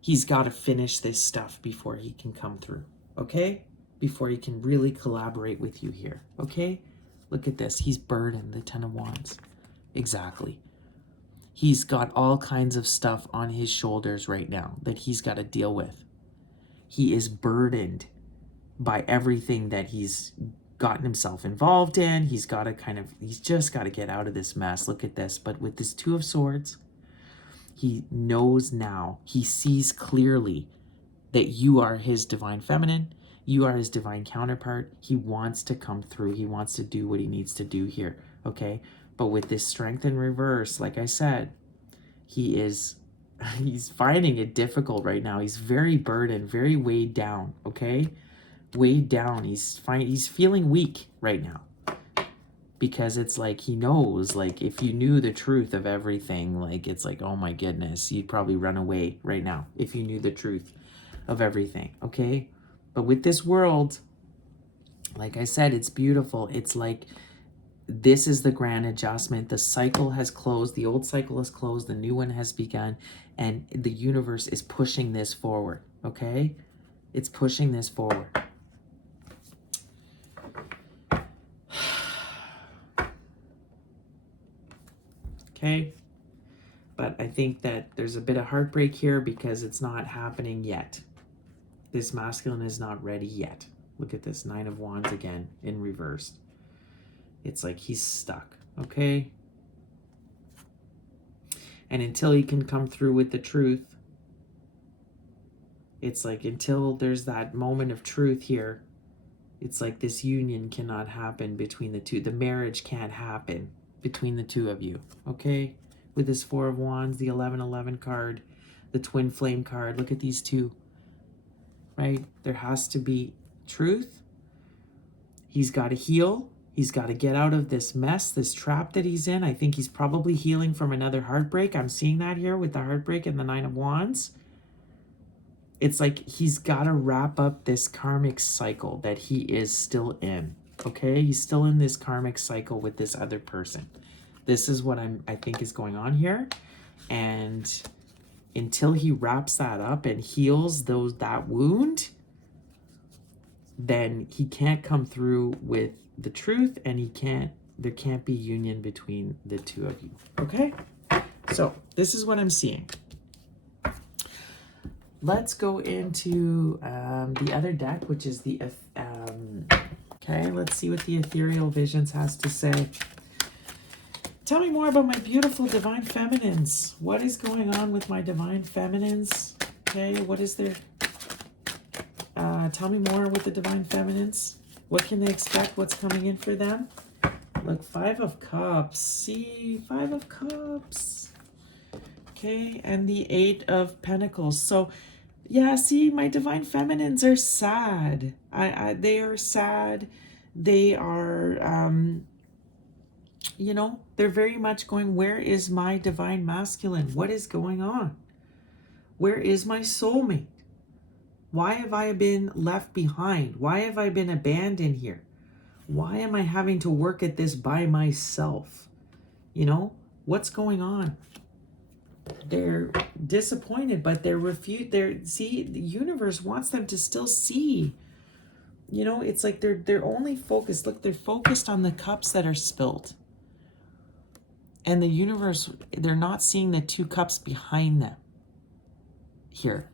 He's got to finish this stuff before he can come through, okay? Before he can really collaborate with you here, okay? Look at this. He's burdened, the Ten of Wands. Exactly. He's got all kinds of stuff on his shoulders right now that he's got to deal with. He is burdened by everything that he's gotten himself involved in. He's got to he's just got to get out of this mess. Look at this. But with this Two of Swords, he knows now, he sees clearly that you are his divine feminine. You are his divine counterpart. He wants to come through. He wants to do what he needs to do here, okay? But with this Strength in reverse, like I said, he's finding it difficult right now. He's very burdened, very weighed down, okay? Weighed down. He's feeling weak right now. Because it's like he knows, like, if you knew the truth of everything, like, it's like, oh my goodness, you'd probably run away right now if you knew the truth of everything, okay? But with this world, like I said, it's beautiful. It's like, this is the grand adjustment. The cycle has closed. The old cycle has closed. The new one has begun. And the universe is pushing this forward, okay? It's pushing this forward. Okay, but I think that there's a bit of heartbreak here because it's not happening yet. This masculine is not ready yet. Look at this, Nine of Wands again in reverse. It's like he's stuck, okay? And until he can come through with the truth, it's like until there's that moment of truth here, it's like this union cannot happen between the two. The marriage can't happen between the two of you, okay? With this Four of Wands, the 1111 card, the Twin Flame card. Look at these two, right? There has to be truth. He's got to heal. He's got to get out of this mess, this trap that he's in. I think he's probably healing from another heartbreak. I'm seeing that here with the heartbreak and the Nine of Wands. It's like he's got to wrap up this karmic cycle that he is still in. Okay, he's still in this karmic cycle with this other person. This is what I think is going on here. And until he wraps that up and heals that wound, then he can't come through with the truth, and there can't be union between the two of you. Okay? So this is what I'm seeing. Let's go into the other deck, which is the okay, let's see what the Ethereal Visions has to say. Tell me more about my beautiful divine feminines. What is going on with my divine feminines? Okay, what is their... tell me more with the divine feminines. What can they expect? What's coming in for them? Look, Five of Cups. See, Five of Cups. Okay, and the Eight of Pentacles. So, yeah, see, my divine feminines are sad. They are sad. They are, you know, they're very much going, where is my divine masculine? What is going on? Where is my soulmate? Why have I been left behind? Why have I been abandoned here? Why am I having to work at this by myself? You know, what's going on? They're disappointed, but see, the universe wants them to still see. You know, it's like they're only focused. Look, they're focused on the cups that are spilled. And the universe, they're not seeing the 2 cups behind them here.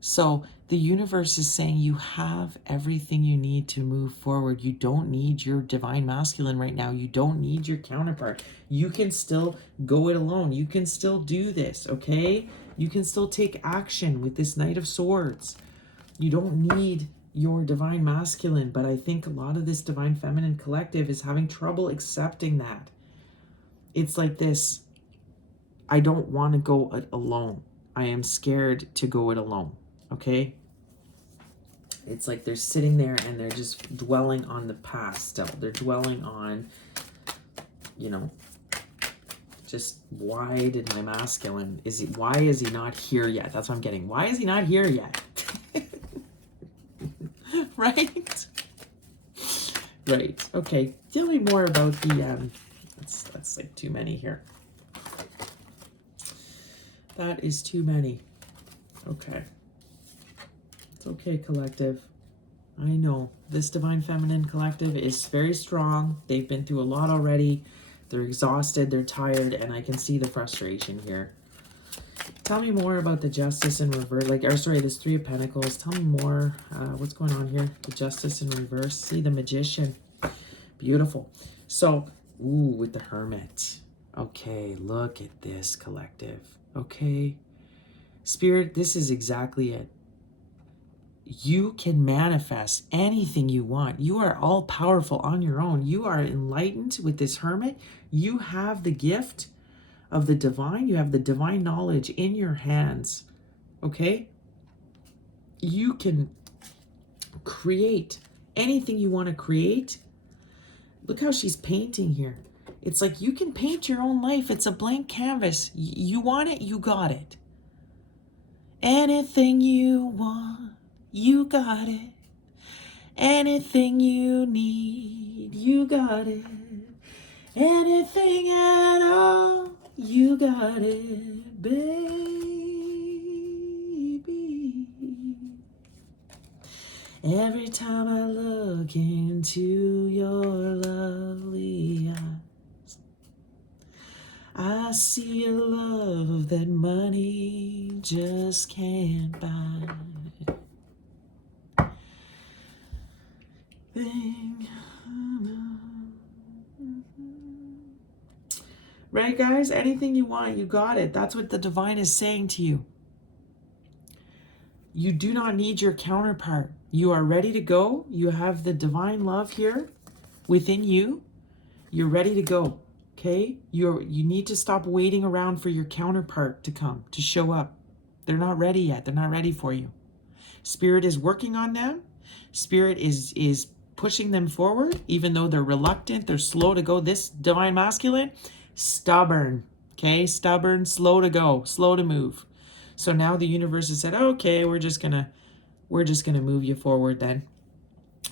So the universe is saying you have everything you need to move forward. You don't need your divine masculine right now. You don't need your counterpart. You can still go it alone. You can still do this, okay? You can still take action with this Knight of Swords. You don't need your divine masculine, but I think a lot of this divine feminine collective is having trouble accepting that. It's like this, I don't want to go it alone. I am scared to go it alone, okay? It's like they're sitting there and they're just dwelling on the past still. They're dwelling on, you know, just why did my masculine, why is he not here yet? That's what I'm getting. Why is he not here yet? Right? Right. Okay. Tell me more about the, that's like too many here. That is too many. Okay. It's okay, collective. I know this divine feminine collective is very strong. They've been through a lot already. They're exhausted. They're tired. And I can see the frustration here. Tell me more about the Justice in reverse. This 3 of Pentacles. Tell me more. What's going on here? The Justice in reverse. See the Magician. Beautiful. So, ooh, with the Hermit. Okay, look at this, collective. Okay. Spirit, this is exactly it. You can manifest anything you want. You are all powerful on your own. You are enlightened with this Hermit. You have the gift of the divine. You have the divine knowledge in your hands. Okay? You can create anything you want to create. Look how she's painting here. It's like you can paint your own life. It's a blank canvas. You want it, you got it. Anything you want, you got it. Anything you need, you got it. Anything at all, you got it, baby. Every time I look into your lovely eyes, I see a love that money just can't buy. Right, guys? Anything you want, you got it. That's what the divine is saying to you. You do not need your counterpart. You are ready to go. You have the divine love here within you. You're ready to go. Okay? You need to stop waiting around for your counterpart to come, to show up. They're not ready yet. They're not ready for you. Spirit is working on them. Spirit is pushing them forward, even though they're reluctant. They're slow to go. This divine masculine, stubborn. Okay? Stubborn, slow to go, slow to move. So now the universe has said, okay, we're just gonna move you forward then.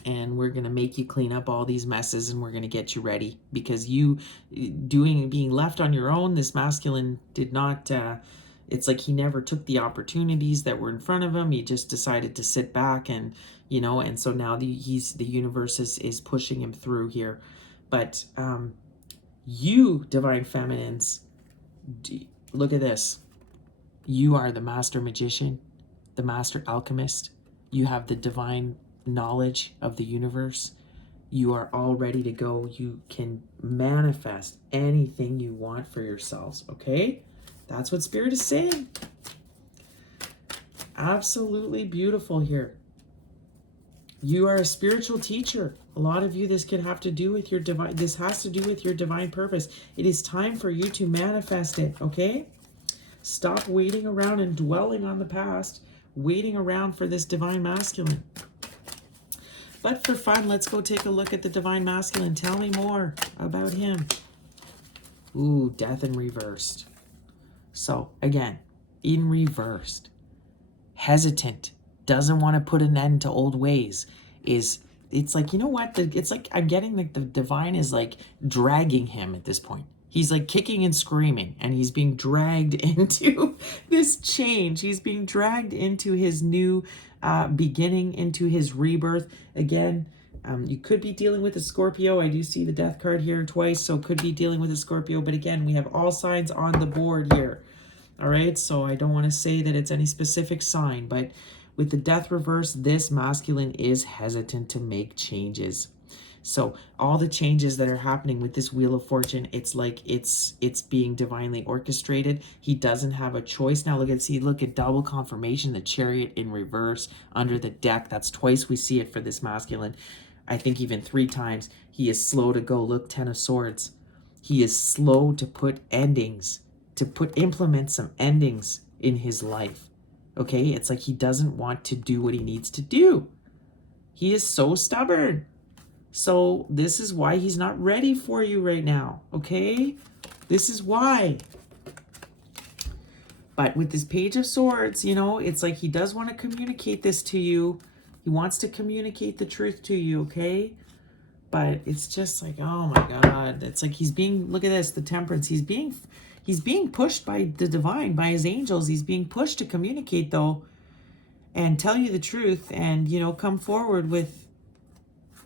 And we're going to make you clean up all these messes, and we're going to get you ready, because you being left on your own, this masculine did not, it's like he never took the opportunities that were in front of him. He just decided to sit back and, you know, and so now the universe is pushing him through here. But you divine feminines, look at this. You are the master magician, the master alchemist. You have the divine knowledge of the universe. You are all ready to go. You can manifest anything you want for yourselves, okay? That's what Spirit is saying. Absolutely beautiful here. You are a spiritual teacher. A lot of you, this could have to do with your divine, this has to do with your divine purpose. It is time for you to manifest it, okay? Stop waiting around and dwelling on the past, waiting around for this divine masculine. But for fun, let's go take a look at the divine masculine. Tell me more about him. Ooh, death in reversed. So again, in reversed, hesitant, doesn't want to put an end to old ways. It's like, you know what? It's like I'm getting like the divine is like dragging him at this point. He's like kicking and screaming, and he's being dragged into this change. He's being dragged into his new beginning, into his rebirth. Again, you could be dealing with a Scorpio. I do see the death card here twice, so could be dealing with a Scorpio. But again, we have all signs on the board here. All right, so I don't want to say that it's any specific sign, but with the death reverse, this masculine is hesitant to make changes. So all the changes that are happening with this Wheel of Fortune, it's like it's being divinely orchestrated. He doesn't have a choice. Now look at double confirmation, the Chariot in reverse under the deck. That's twice we see it for this masculine. I think even 3 times. He is slow to go. Look, 10 of Swords. He is slow to put endings, implement some endings in his life. Okay, it's like he doesn't want to do what he needs to do. He is so stubborn. So this is why he's not ready for you right now, okay? This is why. But with this Page of Swords, you know, it's like he does want to communicate this to you. He wants to communicate the truth to you, okay? But it's just like, oh my God. It's like he's being, look at this, the Temperance. He's being pushed by the divine, by his angels. He's being pushed to communicate, though, and tell you the truth and, you know, come forward with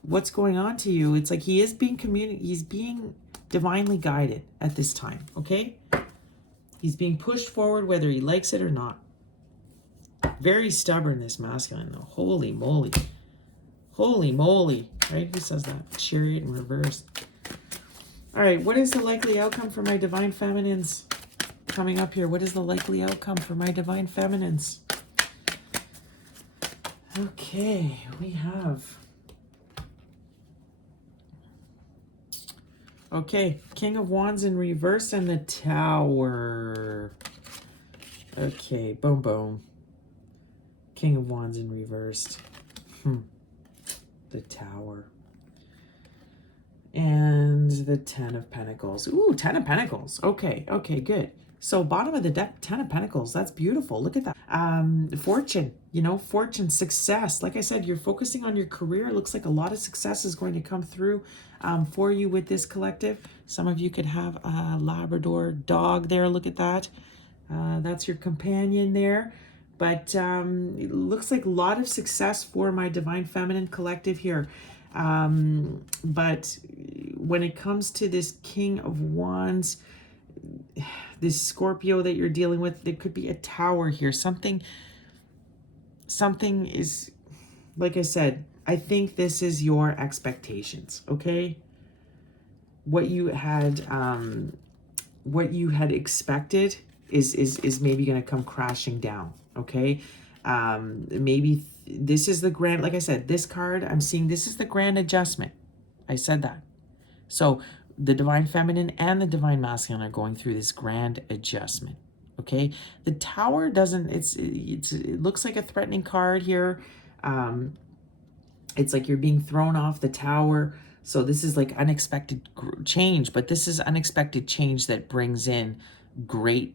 what's going on to you. It's like he is being he's being divinely guided at this time, okay? He's being pushed forward whether he likes it or not. Very stubborn, this masculine, though. Holy moly. Holy moly. Right? Who says that? Chariot in reverse. All right, what is the likely outcome for my divine feminines coming up here? What is the likely outcome for my divine feminines? Okay, we have... Okay, King of Wands in reverse and the Tower. Okay, boom, boom. King of Wands in reversed. The Tower. And the 10 of Pentacles. Ooh, 10 of Pentacles. Okay, okay, good. So bottom of the deck, 10 of Pentacles. That's beautiful. Look at that. Fortune, you know, fortune, success. Like I said, you're focusing on your career. It looks like a lot of success is going to come through for you with this collective. Some of you could have a Labrador dog there. Look at that. That's your companion there. But it looks like a lot of success for my Divine Feminine collective here. But when it comes to this King of Wands, this Scorpio that you're dealing with, there could be a Tower here. Something is, like I said, I think this is your expectations, okay? What you had expected is maybe going to come crashing down, okay? Maybe this is the grand, like I said, this card, I'm seeing this is the grand adjustment. I said that. So the Divine Feminine and the Divine Masculine are going through this grand adjustment, okay? The Tower doesn't, it looks like a threatening card here. It's like you're being thrown off the tower. So this is like unexpected change, but this is unexpected change that brings in great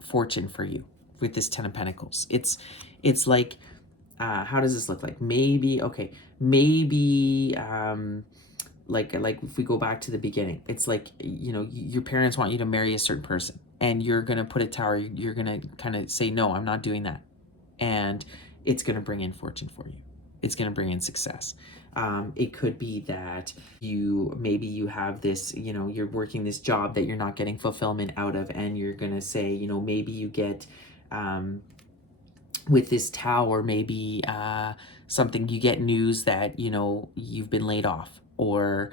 fortune for you with this 10 of Pentacles. It's like, how does this look like? Maybe, okay, maybe, like if we go back to the beginning, it's like, you know, your parents want you to marry a certain person and you're going to put a tower, you're going to kind of say, no, I'm not doing that. And it's going to bring in fortune for you. It's going to bring in success. It could be that maybe you have this, you know, you're working this job that you're not getting fulfillment out of, and you're going to say, you know, maybe you get, with this Tower, maybe something, you get news that, you know, you've been laid off, or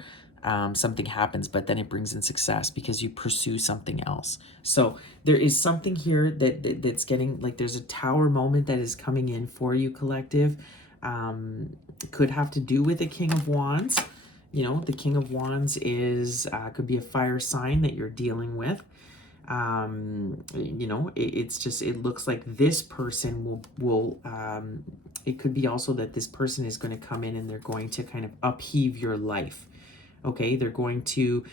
something happens, but then it brings in success because you pursue something else. So there is something here that's getting, like, there's a Tower moment that is coming in for you, collective. Could have to do with the King of Wands. You know, the King of Wands is could be a fire sign that you're dealing with. You know, it's just, it looks like this person will it could be also that this person is going to come in and they're going to kind of upheave your life. Okay, they're going to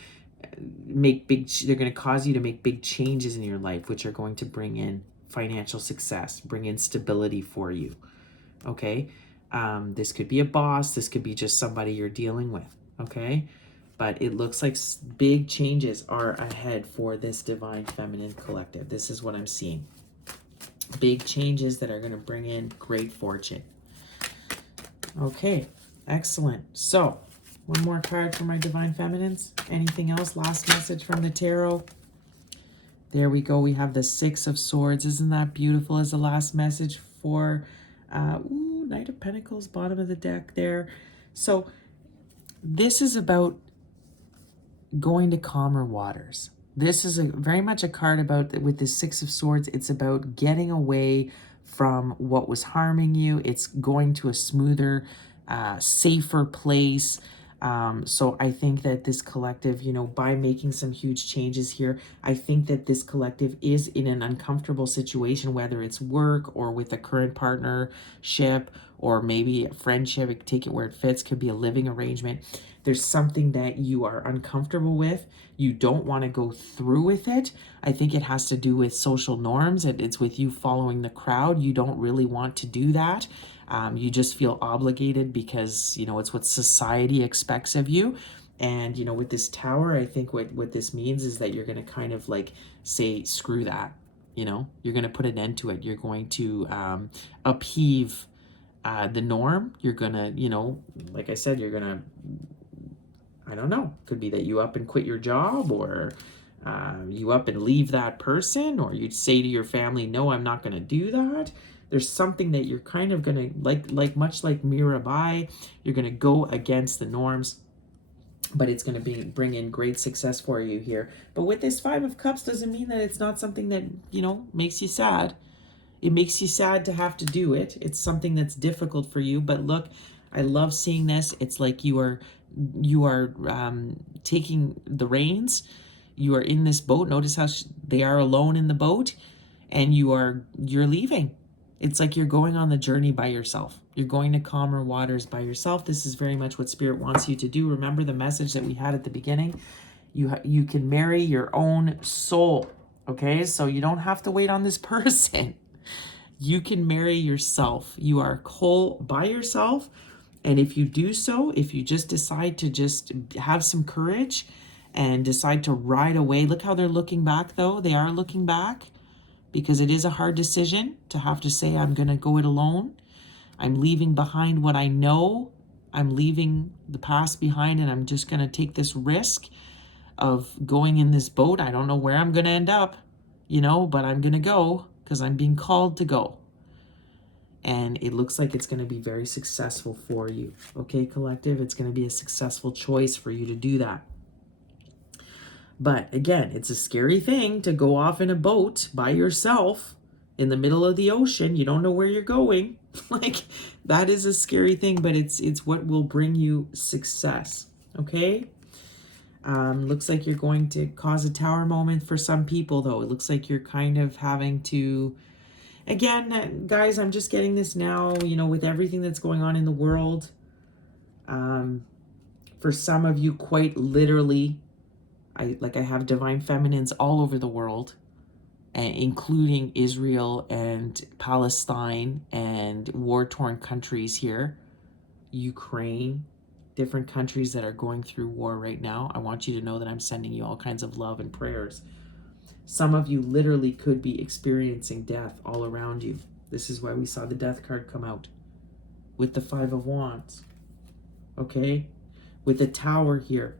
they're going to cause you to make big changes in your life, which are going to bring in financial success, bring in stability for you. Okay, this could be a boss, this could be just somebody you're dealing with. Okay, But it looks like big changes are ahead for this Divine Feminine collective. This is what I'm seeing. Big changes that are going to bring in great fortune. Okay, excellent. So, one more card for my Divine Feminines. Anything else? Last message from the tarot. There we go. We have the Six of Swords. Isn't that beautiful as the last message for Knight of Pentacles, bottom of the deck there. So this is about going to calmer waters. This is very much a card about, with the Six of Swords, it's about getting away from what was harming you. It's going to a smoother, safer place. So I think that this collective, you know, by making some huge changes here, I think that this collective is in an uncomfortable situation, whether it's work or with a current partnership or maybe a friendship. Take it where it fits. Could be a living arrangement. There's something that you are uncomfortable with. You don't want to go through with it. I think it has to do with social norms. It's with you following the crowd. You don't really want to do that. You just feel obligated because, you know, it's what society expects of you. And, you know, with this Tower, I think what this means is that you're going to kind of like say, screw that. You know, you're going to put an end to it. You're going to upheave the norm. You're going to, you know, like I said, you're going to, I don't know, could be that you up and quit your job, or you up and leave that person, or you say to your family, no, I'm not going to do that. There's something that you're kind of going to, like much like Mira Bai, you're going to go against the norms, but it's going to bring in great success for you here. But with this Five of Cups doesn't mean that it's not something that, you know, makes you sad. It makes you sad to have to do it. It's something that's difficult for you. But look, I love seeing this. It's like you are taking the reins. You are in this boat. Notice how they are alone in the boat, and you're leaving. It's like you're going on the journey by yourself. You're going to calmer waters by yourself. This is very much what Spirit wants you to do. Remember the message that we had at the beginning. You can marry your own soul. Okay, so you don't have to wait on this person. You can marry yourself. You are whole by yourself. And if you do so, if you just decide to just have some courage and decide to ride away, look how they're looking back though. They are looking back because it is a hard decision to have to say, I'm going to go it alone. I'm leaving behind what I know. I'm leaving the past behind, and I'm just going to take this risk of going in this boat. I don't know where I'm going to end up, you know, but I'm going to go because I'm being called to go. And it looks like it's going to be very successful for you. Okay, collective? It's going to be a successful choice for you to do that. But again, it's a scary thing to go off in a boat by yourself in the middle of the ocean. You don't know where you're going. Like, that is a scary thing, but it's what will bring you success. Okay? Looks like you're going to cause a Tower moment for some people, though. It looks like you're kind of having to... Again, guys, I'm just getting this now, you know, with everything that's going on in the world. For some of you, quite literally, I have Divine Feminines all over the world, including Israel and Palestine and war-torn countries here. Ukraine, different countries that are going through war right now. I want you to know that I'm sending you all kinds of love and prayers. Some of you literally could be experiencing death all around you. This is why we saw the Death card come out with the Five of Wands. Okay? With the Tower here.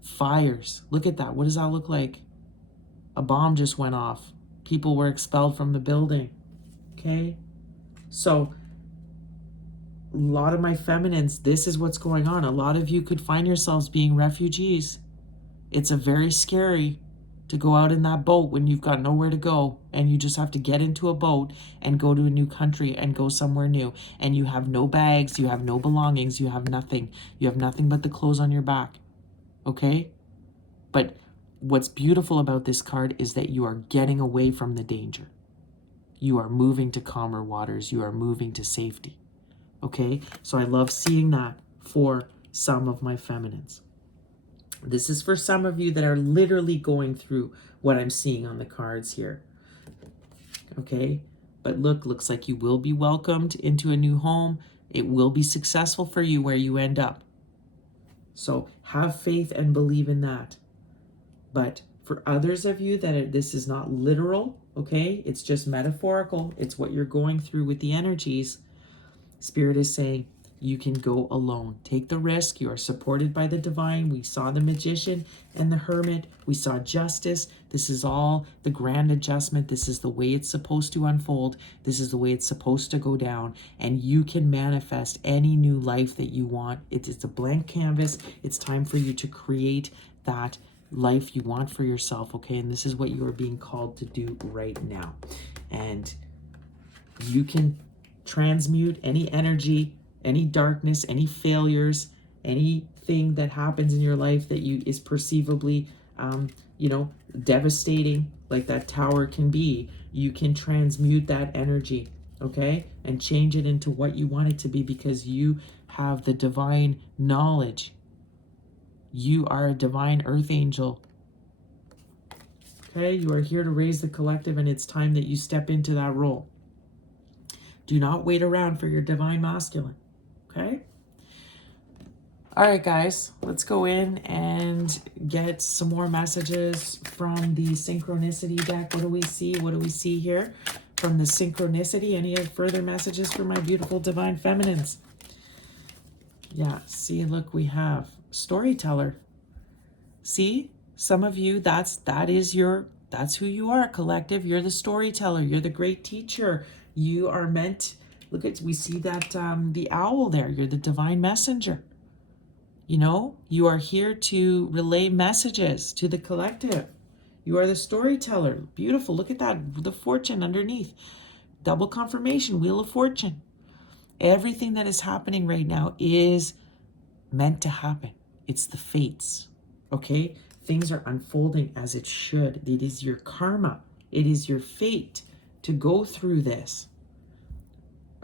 Fires. Look at that. What does that look like? A bomb just went off. People were expelled from the building. Okay? So, a lot of my feminines, this is what's going on. A lot of you could find yourselves being refugees. It's a very scary to go out in that boat when you've got nowhere to go, and you just have to get into a boat and go to a new country and go somewhere new, and you have no bags, you have no belongings, you have nothing. You have nothing but the clothes on your back. Okay? But what's beautiful about this card is that you are getting away from the danger. You are moving to calmer waters. You are moving to safety. Okay? So I love seeing that for some of my feminines. This is for some of you that are literally going through what I'm seeing on the cards here. Okay? But looks like you will be welcomed into a new home. It will be successful for you where you end up. So have faith and believe in that. But for others of you that this is not literal, okay, it's just metaphorical, it's what you're going through with the energies, Spirit is saying you can go alone. Take the risk. You are supported by the divine. We saw the magician and the hermit. We saw justice. This is all the grand adjustment. This is the way it's supposed to unfold. This is the way it's supposed to go down. And you can manifest any new life that you want. It's a blank canvas. It's time for you to create that life you want for yourself, okay? And this is what you are being called to do right now. And you can transmute any energy, any darkness, any failures, anything that happens in your life that is perceivably, devastating, like that tower can be. You can transmute that energy, okay, and change it into what you want it to be, because you have the divine knowledge. You are a divine earth angel. Okay, you are here to raise the collective, and it's time that you step into that role. Do not wait around for your divine masculine, okay? All right, guys, let's go in and get some more messages from the synchronicity deck. What do we see? What do we see here from the synchronicity? Any further messages for my beautiful divine feminines? Yeah, see, look, we have storyteller. See, some of you, that's who you are, collective. You're the storyteller. You're the great teacher. You are meant, we see that the owl there. You're the divine messenger. You are here to relay messages to the collective. You are the storyteller. Beautiful. Look at that, the fortune underneath. Double confirmation, wheel of fortune. Everything that is happening right now is meant to happen. It's the fates, okay? Things are unfolding as it should. It is your karma. It is your fate to go through this,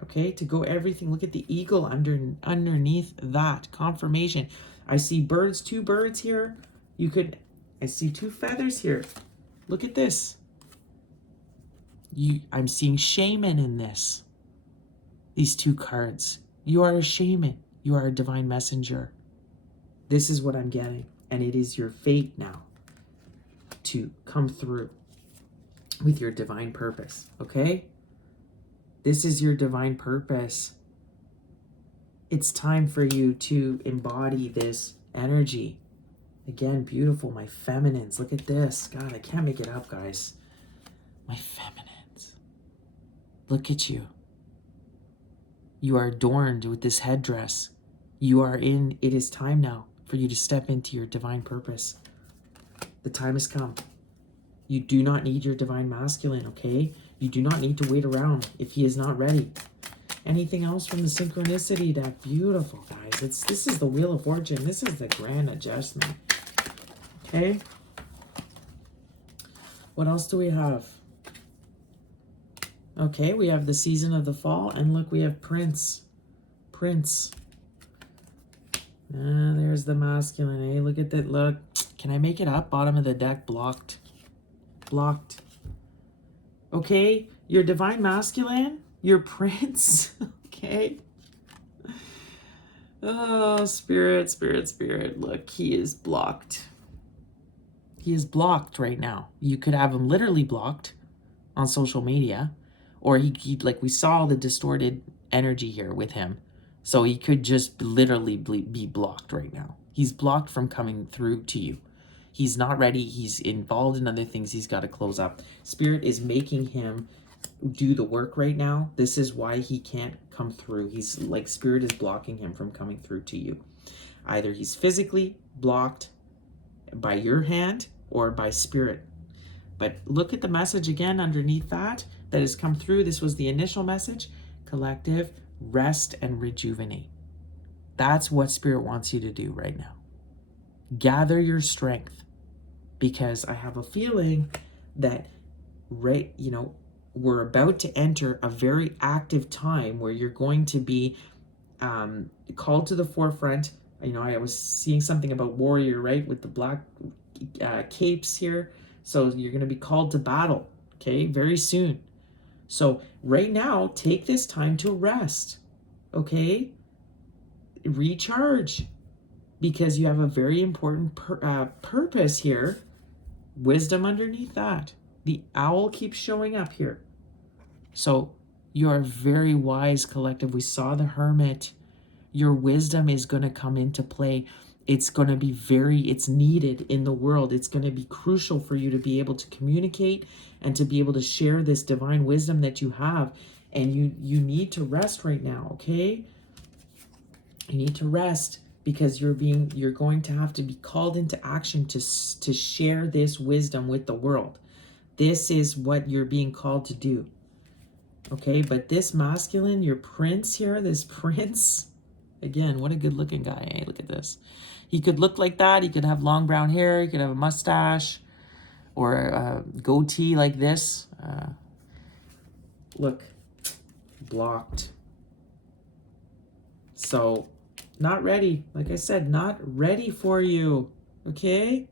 okay? To go everything. Look at the eagle underneath that confirmation. I see birds, 2 birds here. I see 2 feathers here. Look at this. I'm seeing shaman in this. These 2 cards. You are a shaman. You are a divine messenger. This is what I'm getting. And it is your fate now to come through with your divine purpose, okay? This is your divine purpose. It's time for you to embody this energy. Again, beautiful, my feminines. Look at this. God, I can't make it up, guys. My feminines. Look at you. You are adorned with this headdress. It is time now for you to step into your divine purpose. The time has come. You do not need your divine masculine, okay? You do not need to wait around if he is not ready. Anything else from the synchronicity deck? Beautiful, guys. This is the wheel of fortune. This is the grand adjustment. Okay? What else do we have? Okay, we have the season of the fall, and look, we have Prince. There's the masculine, eh? Look at that, look. Can I make it up? Bottom of the deck, blocked. Okay, your divine masculine, your prince, okay? Oh, spirit. Look, he is blocked. He is blocked right now. You could have him literally blocked on social media, or he like we saw the distorted energy here with him. So he could just literally be blocked right now. He's blocked from coming through to you. He's not ready. He's involved in other things he's got to close up. Spirit is making him do the work right now. This is why he can't come through. He's like, Spirit is blocking him from coming through to you. Either he's physically blocked by your hand or by Spirit. But look at the message again underneath that has come through. This was the initial message. Collective, rest and rejuvenate. That's what Spirit wants you to do right now. Gather your strength, because I have a feeling that we're about to enter a very active time where you're going to be called to the forefront. I was seeing something about warrior, right, with the black capes here. So you're going to be called to battle, okay, very soon. So right now, take this time to rest, okay? Recharge. because you have a very important purpose here. Wisdom underneath that. The owl keeps showing up here. So you are very wise, collective. We saw the hermit. Your wisdom is going to come into play. It's going to be it's needed in the world. It's going to be crucial for you to be able to communicate and to be able to share this divine wisdom that you have. And you need to rest right now, okay? You need to rest because you're going to have to be called into action to share this wisdom with the world. This is what you're being called to do. Okay, but this masculine, your prince here, this prince, again, what a good looking guy, eh? Look at this. He could look like that. He could have long brown hair. He could have a mustache or a goatee like this. Look, blocked. So, not ready. Like I said, not ready for you. Okay?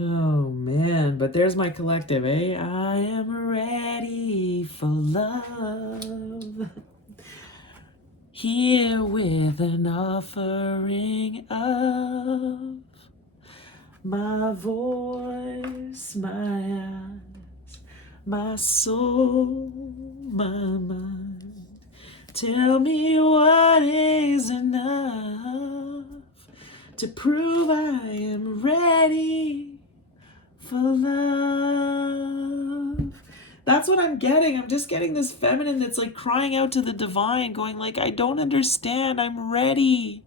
Oh, man. But there's my collective, eh? I am ready for love. Here with an offering of my voice, my eyes, my soul, my mind. Tell me what is enough to prove I am ready for love. That's what I'm getting. I'm just getting this feminine that's like crying out to the divine, going like, I don't understand. I'm ready.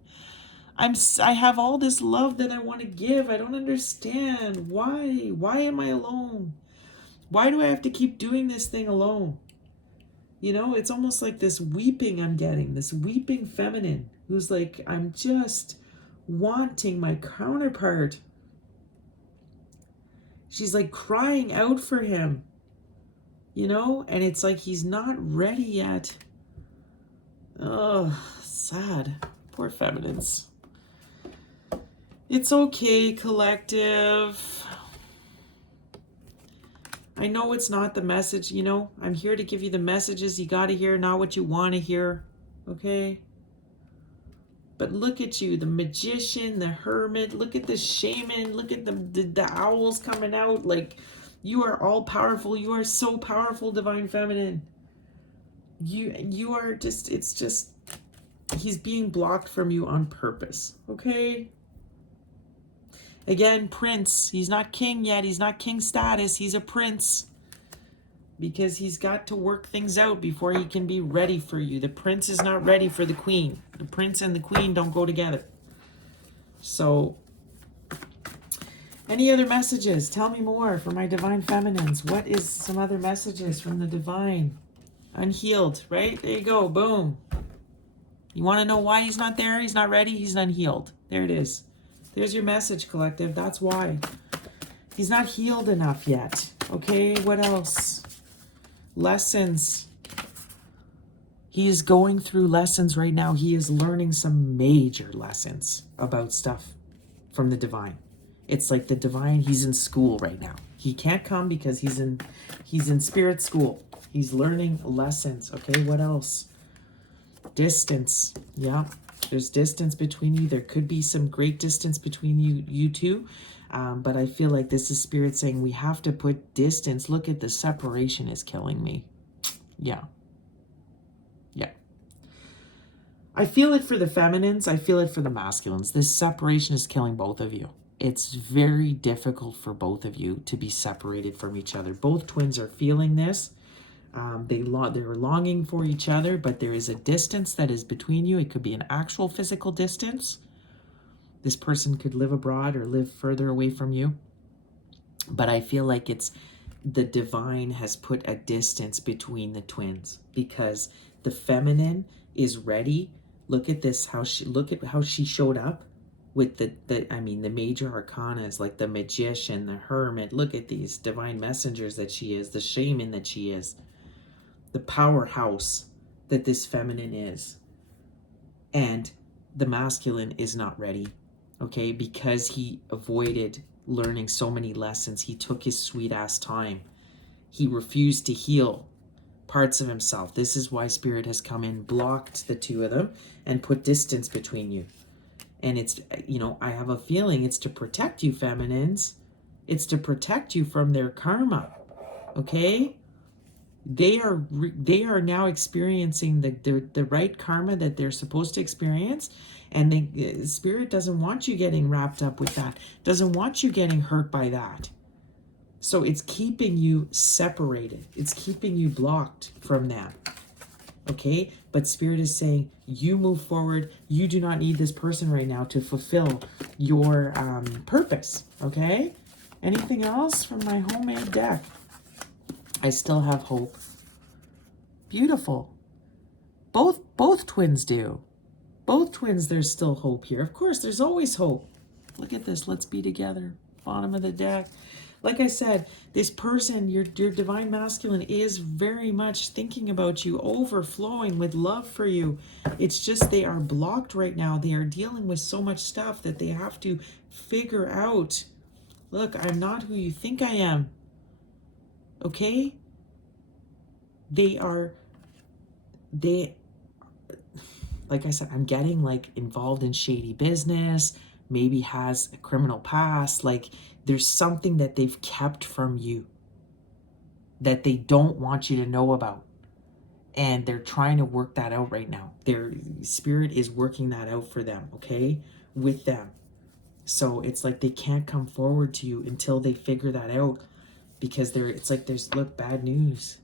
I have all this love that I want to give. I don't understand. Why? Why am I alone? Why do I have to keep doing this thing alone? You know, it's almost like this weeping I'm getting, this weeping feminine who's like, I'm just wanting my counterpart. She's like crying out for him, you know, and it's like he's not ready yet. Oh, sad. Poor feminines. It's okay, collective. I know it's not the message, you know. I'm here to give you the messages you got to hear, not what you want to hear, okay? But look at you, the magician, the hermit. Look at the shaman. Look at the owls coming out. Like, you are all powerful. You are so powerful, divine feminine. You are just, it's just, he's being blocked from you on purpose, okay? Again, prince. He's not king yet. He's not king status. He's a prince. Because he's got to work things out before he can be ready for you. The prince is not ready for the queen. The prince and the queen don't go together. So, any other messages? Tell me more for my divine feminines. What is some other messages from the divine? Unhealed, right? There you go. Boom. You want to know why he's not there? He's not ready. He's unhealed. There it is. There's your message, collective. That's why. He's not healed enough yet. Okay, what else? Lessons. He is going through lessons right now. He is learning some major lessons about stuff from the divine. It's like the divine, he's in school right now. He can't come because he's in spirit school. He's learning lessons. Okay, what else? Distance. Yeah. There's distance between you. There could be some great distance between you two. But I feel like this is spirit saying we have to put distance. Look at the separation is killing me. Yeah. Yeah. I feel it for the feminines. I feel it for the masculines. This separation is killing both of you. It's very difficult for both of you to be separated from each other. Both twins are feeling this. They're longing for each other, but there is a distance that is between you. It could be an actual physical distance. This person could live abroad or live further away from you. But I feel like it's the divine has put a distance between the twins because the feminine is ready. Look at this, look at how she showed up with the major arcanas, like the magician, the hermit. Look at these divine messengers that she is, the shaman that she is. The powerhouse that this feminine is. And the masculine is not ready, okay? Because he avoided learning so many lessons. He took his sweet ass time. He refused to heal parts of himself. This is why Spirit has come in, blocked the two of them, and put distance between you. And it's, you know, I have a feeling it's to protect you, feminines. It's to protect you from their karma. Okay? They are now experiencing the right karma that they're supposed to experience, and the Spirit doesn't want you getting wrapped up with that, doesn't want you getting hurt by that. So it's keeping you separated, it's keeping you blocked from that. Okay, but Spirit is saying you move forward. You do not need this person right now to fulfill your purpose. Okay, anything else from my homemade deck? I still have hope. Beautiful. Both twins do. Both twins, there's still hope here. Of course, there's always hope. Look at this. Let's be together. Bottom of the deck. Like I said, this person, your divine masculine, is very much thinking about you, overflowing with love for you. It's just they are blocked right now. They are dealing with so much stuff that they have to figure out. Look, I'm not who you think I am. Okay? Like I said, I'm getting like involved in shady business, maybe has a criminal past. Like there's something that they've kept from you that they don't want you to know about. And they're trying to work that out right now. Their Spirit is working that out for them, okay? With them. So it's like they can't come forward to you until they figure that out, because it's like there's, look, bad news.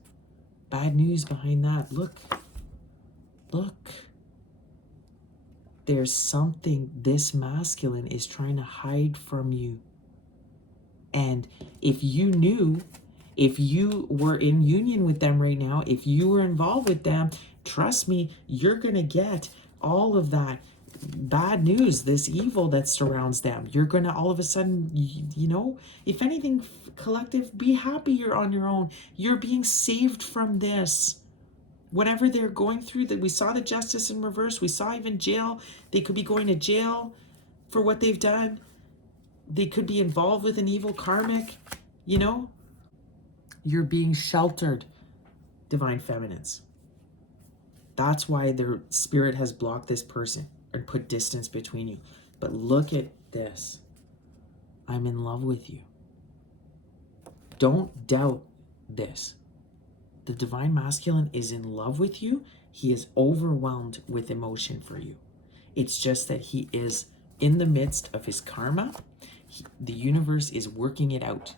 Bad news behind that. Look. There's something this masculine is trying to hide from you. And if you knew, if you were in union with them right now, if you were involved with them, trust me, you're going to get all of that bad news, this evil that surrounds them. You're going to all of a sudden, you know, if anything, collective, be happy you're on your own. You're being saved from this. Whatever they're going through, that we saw the justice in reverse. We saw even jail. They could be going to jail for what they've done. They could be involved with an evil karmic, you know. You're being sheltered, divine feminines. That's why their Spirit has blocked this person and put distance between you. But look at this. I'm in love with you. Don't doubt this. The divine masculine is in love with you. He is overwhelmed with emotion for you. It's just that he is in the midst of his karma. The universe is working it out,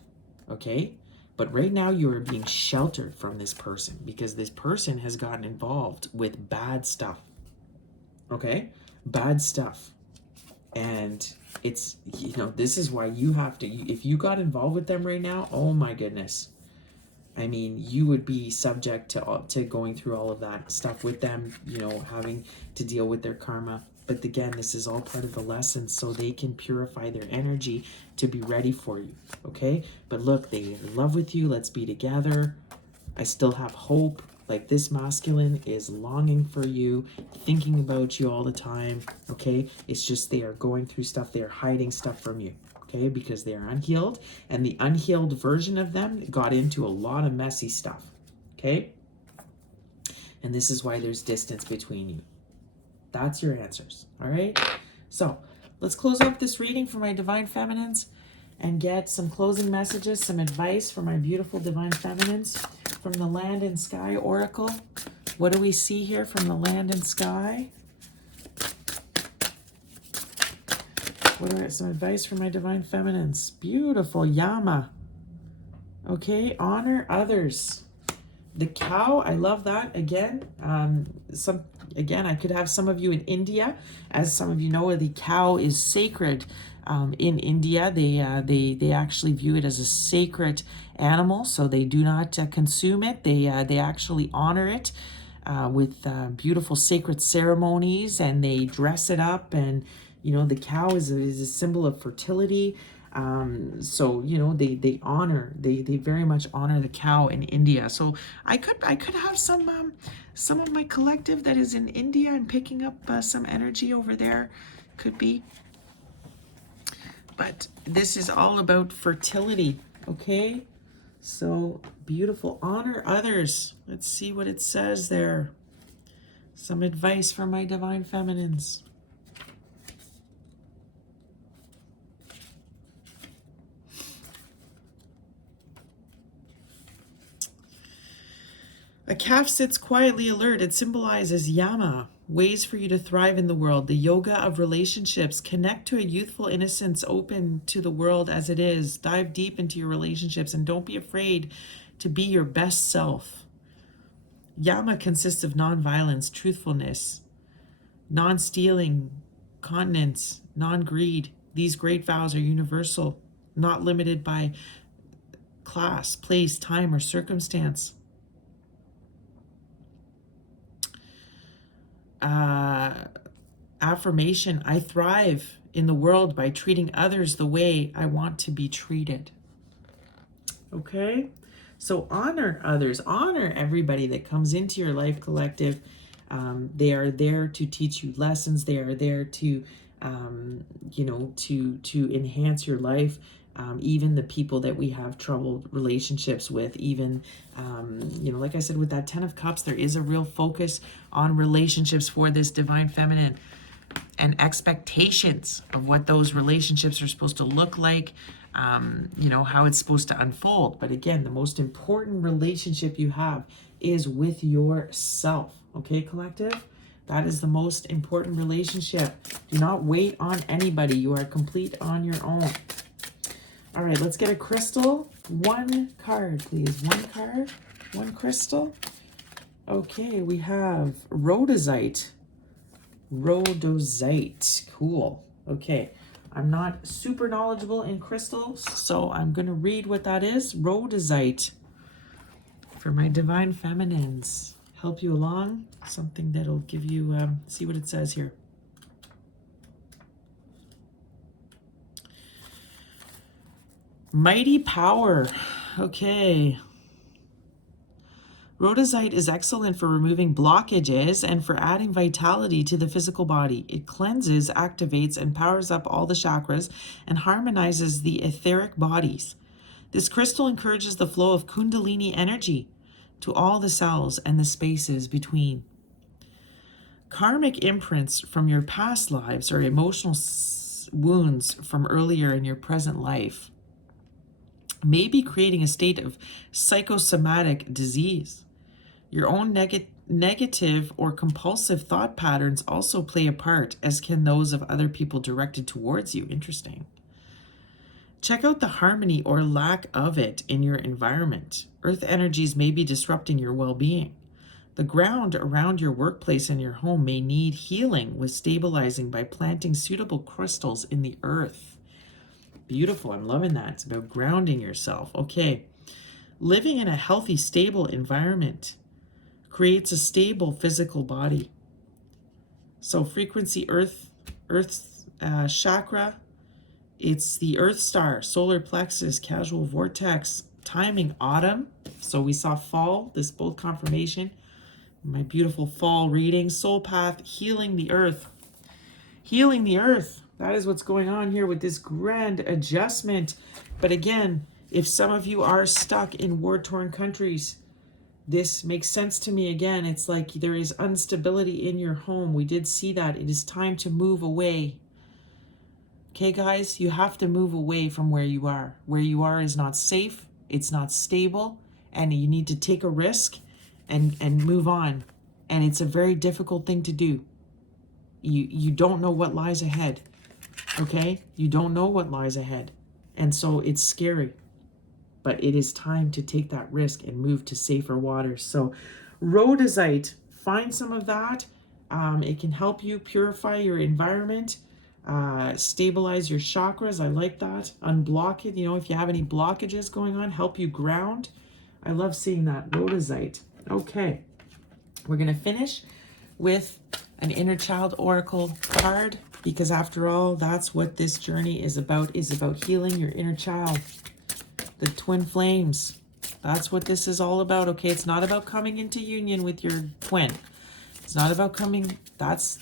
okay? But right now you are being sheltered from this person because this person has gotten involved with bad stuff, okay? Bad stuff. And it's, you know, this is why you have to, if you got involved with them right now, oh my goodness. I mean, you would be subject to going through all of that stuff with them, you know, having to deal with their karma. But again, this is all part of the lesson so they can purify their energy to be ready for you, okay? But look, they are in love with you. Let's be together. I still have hope. Like this masculine is longing for you, thinking about you all the time, okay? It's just they are going through stuff. They are hiding stuff from you. Okay, because they are unhealed, and the unhealed version of them got into a lot of messy stuff, okay? And this is why there's distance between you. That's your answers, all right? So let's close up this reading for my divine feminines and get some closing messages, some advice for my beautiful divine feminines from the Land and Sky Oracle. What do we see here from the Land and Sky? What are some advice for my divine feminines? Beautiful. Yama. Okay. Honor others. The cow. I love that. Again, I could have some of you in India. As some of you know, the cow is sacred in India. They actually view it as a sacred animal, so they do not consume it. They actually honor it with beautiful sacred ceremonies, and they dress it up. And you know, the cow is a symbol of fertility. So, you know, they very much honor the cow in India. So I could have some of my collective that is in India and picking up some energy over there. Could be. But this is all about fertility, okay? So Beautiful. Honor others. Let's see what it says there. Some advice for my divine feminines. A calf sits quietly alert. It symbolizes Yama, ways for you to thrive in the world, the yoga of relationships. Connect to a youthful innocence, open to the world as it is. Dive deep into your relationships and don't be afraid to be your best self. Yama consists of non-violence, truthfulness, non-stealing, continence, non-greed. These great vows are universal, not limited by class, place, time, or circumstance. Affirmation: I thrive in the world by treating others the way I want to be treated. Okay? So honor others. Honor everybody that comes into your life, collective. They are there to teach you lessons. They are there to, to enhance your life. Even the people that we have troubled relationships with, even, like I said, with that 10 of Cups, there is a real focus on relationships for this divine feminine and expectations of what those relationships are supposed to look like, how it's supposed to unfold. But again, the most important relationship you have is with yourself. Okay, collective? That is the most important relationship. Do not wait on anybody. You are complete on your own. All right, let's get a crystal. One card, please. One card, one crystal. Okay, we have rhodozite. Rhodozite. Cool. Okay, I'm not super knowledgeable in crystals, so I'm going to read what that is. Rhodozite. For my divine feminines. Help you along. Something that'll give you, see what it says here. Mighty power. Okay. Rhodozite is excellent for removing blockages and for adding vitality to the physical body. It cleanses, activates, and powers up all the chakras and harmonizes the etheric bodies. This crystal encourages the flow of Kundalini energy to all the cells and the spaces between. Karmic imprints from your past lives or emotional wounds from earlier in your present life may be creating a state of psychosomatic disease. Your own negative or compulsive thought patterns also play a part, as can those of other people directed towards you. Interesting. Check out the harmony or lack of it in your environment. Earth energies may be disrupting your well-being. The ground around your workplace and your home may need healing with stabilizing by planting suitable crystals in the earth. Beautiful. I'm loving that. It's about grounding yourself. Okay. Living in a healthy, stable environment creates a stable physical body. So frequency earth chakra, it's the earth star, solar plexus, casual vortex, timing autumn. So we saw fall, this bold confirmation. My beautiful fall reading, soul path, healing the earth. Healing the earth. That is what's going on here with this grand adjustment. But again, if some of you are stuck in war-torn countries, this makes sense to me. Again, it's like there is instability in your home. We did see that. It is time to move away. Okay, guys, you have to move away from where you are. Where you are is not safe. It's not stable. And you need to take a risk and move on. And it's a very difficult thing to do. You don't know what lies ahead. Okay? You don't know what lies ahead. And so it's scary. But it is time to take that risk and move to safer waters. So rhodozite, find some of that. It can help you purify your environment, stabilize your chakras. I like that. Unblock it. If you have any blockages going on, help you ground. I love seeing that. Rhodozite. Okay. We're going to finish with an inner child oracle card, because after all, that's what this journey is about healing your inner child. The twin flames. That's what this is all about. Okay, it's not about coming into union with your twin. It's not about coming. That's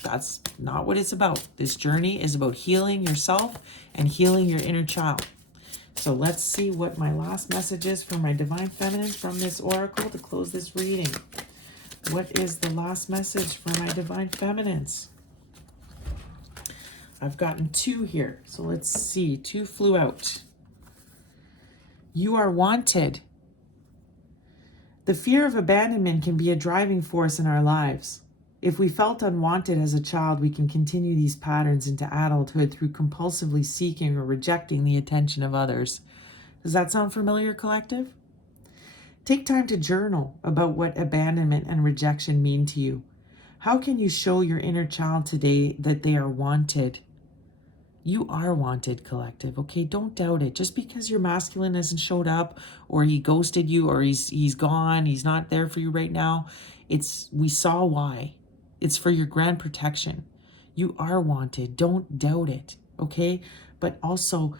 not what it's about. This journey is about healing yourself and healing your inner child. So let's see what my last message is for my Divine Feminine from this oracle to close this reading. What is the last message for my Divine Feminines? I've gotten 2 here. So let's see. 2 flew out. You are wanted. The fear of abandonment can be a driving force in our lives. If we felt unwanted as a child, we can continue these patterns into adulthood through compulsively seeking or rejecting the attention of others. Does that sound familiar, collective? Take time to journal about what abandonment and rejection mean to you. How can you show your inner child today that they are wanted? You are wanted, collective, okay? Don't doubt it. Just because your masculine hasn't showed up, or he ghosted you, or he's gone, he's not there for you right now, we saw why. It's for your grand protection. You are wanted. Don't doubt it, okay? But also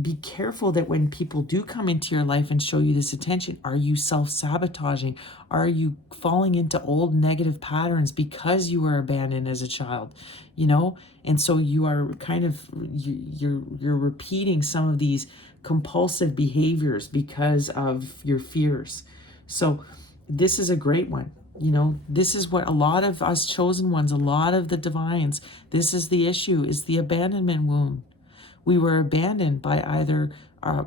be careful that when people do come into your life and show you this attention, are you self-sabotaging? Are you falling into old negative patterns because you were abandoned as a child? You know, and so you are kind of, you're repeating some of these compulsive behaviors because of your fears. So this is a great one. You know, this is what a lot of us chosen ones, a lot of the divines, this is the issue, is the abandonment wound. We were abandoned by either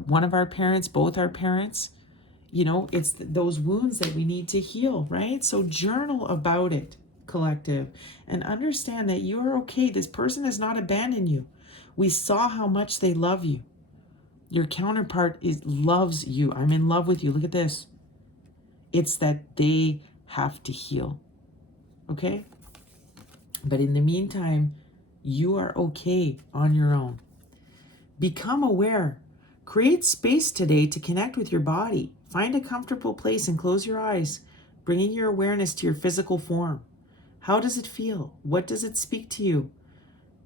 one of our parents, both our parents. You know, it's those wounds that we need to heal, right? So journal about it, collective, and understand that you are okay. This person has not abandoned you. We saw how much they love you. Your counterpart loves you. I'm in love with you. Look at this. It's that they have to heal, okay? But in the meantime, you are okay on your own. Become aware. Create space today to connect with your body. Find a comfortable place and close your eyes, bringing your awareness to your physical form. How does it feel? What does it speak to you?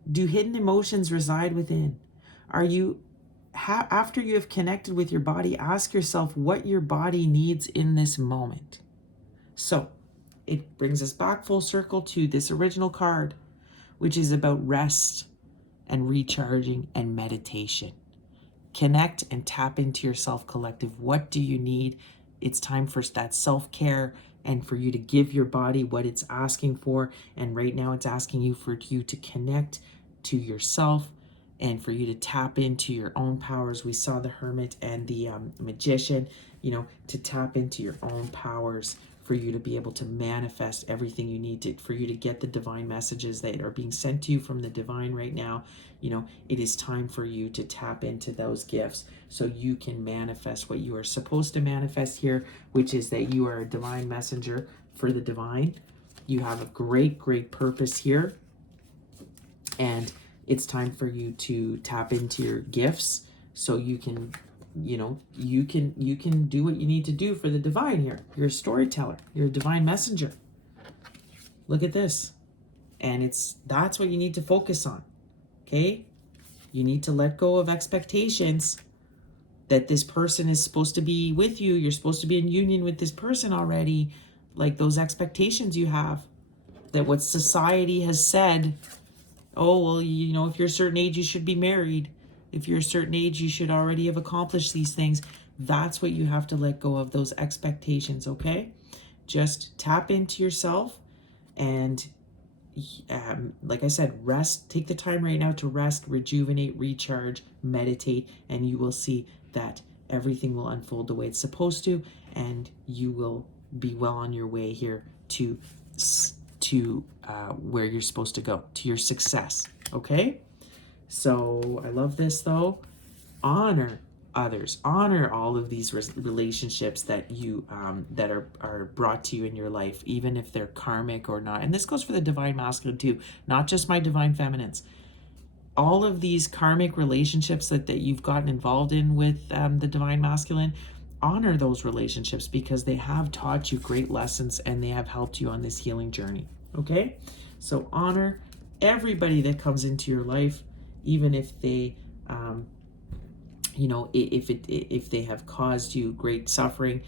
Do hidden emotions reside within? After you have connected with your body, ask yourself what your body needs in this moment. So it brings us back full circle to this original card, which is about rest and recharging and meditation. Connect and tap into yourself, collective. What do you need? It's time for that self-care and for you to give your body what it's asking for. And right now it's asking you to connect to yourself and for you to tap into your own powers. We saw the Hermit and the Magician, you know, to tap into your own powers, for you to be able to manifest everything you need to, for you to get the divine messages that are being sent to you from the divine right now. You know, it is time for you to tap into those gifts so you can manifest what you are supposed to manifest here, which is that you are a divine messenger for the divine. You have a great, great purpose here. And it's time for you to tap into your gifts so you can, you know, you can do what you need to do for the divine here. You're a storyteller. You're a divine messenger. Look at this. And that's what you need to focus on. Okay? You need to let go of expectations that this person is supposed to be with you. You're supposed to be in union with this person already. Like those expectations you have, that what society has said, oh, well, you know, if you're a certain age, you should be married. If you're a certain age, you should already have accomplished these things. That's what you have to let go of, those expectations, okay? Just tap into yourself and, like I said, rest. Take the time right now to rest, rejuvenate, recharge, meditate, and you will see that everything will unfold the way it's supposed to, and you will be well on your way here to where you're supposed to go, to your success, okay? So I love this though. Honor others. Honor all of these relationships that you that are brought to you in your life, even if they're karmic or not. And this goes for the divine masculine too, not just my divine feminines. All of these karmic relationships that you've gotten involved in with the divine masculine, honor those relationships because they have taught you great lessons and they have helped you on this healing journey. Okay? So honor everybody that comes into your life, even if they, you know, if they have caused you great suffering,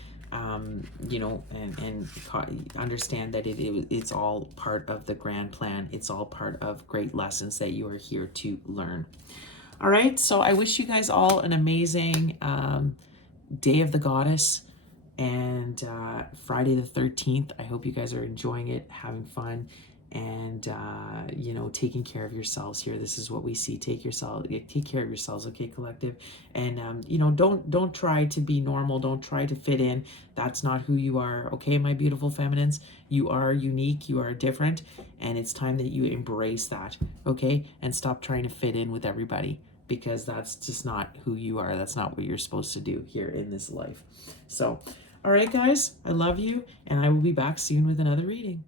you know, and understand that it's all part of the grand plan. It's all part of great lessons that you are here to learn. All right, so I wish you guys all an amazing Day of the Goddess and Friday the 13th. I hope you guys are enjoying it, having fun, and you know, taking care of yourselves here. This is what we see. Take care of yourselves, okay, collective. And you know, don't try to be normal. Don't try to fit in. That's not who you are, okay, my beautiful feminines. You are unique, you are different, and it's time that you embrace that, okay, and stop trying to fit in with everybody, because that's just not who you are. That's not what you're supposed to do here in this life. So all right, guys, I love you, and I will be back soon with another reading.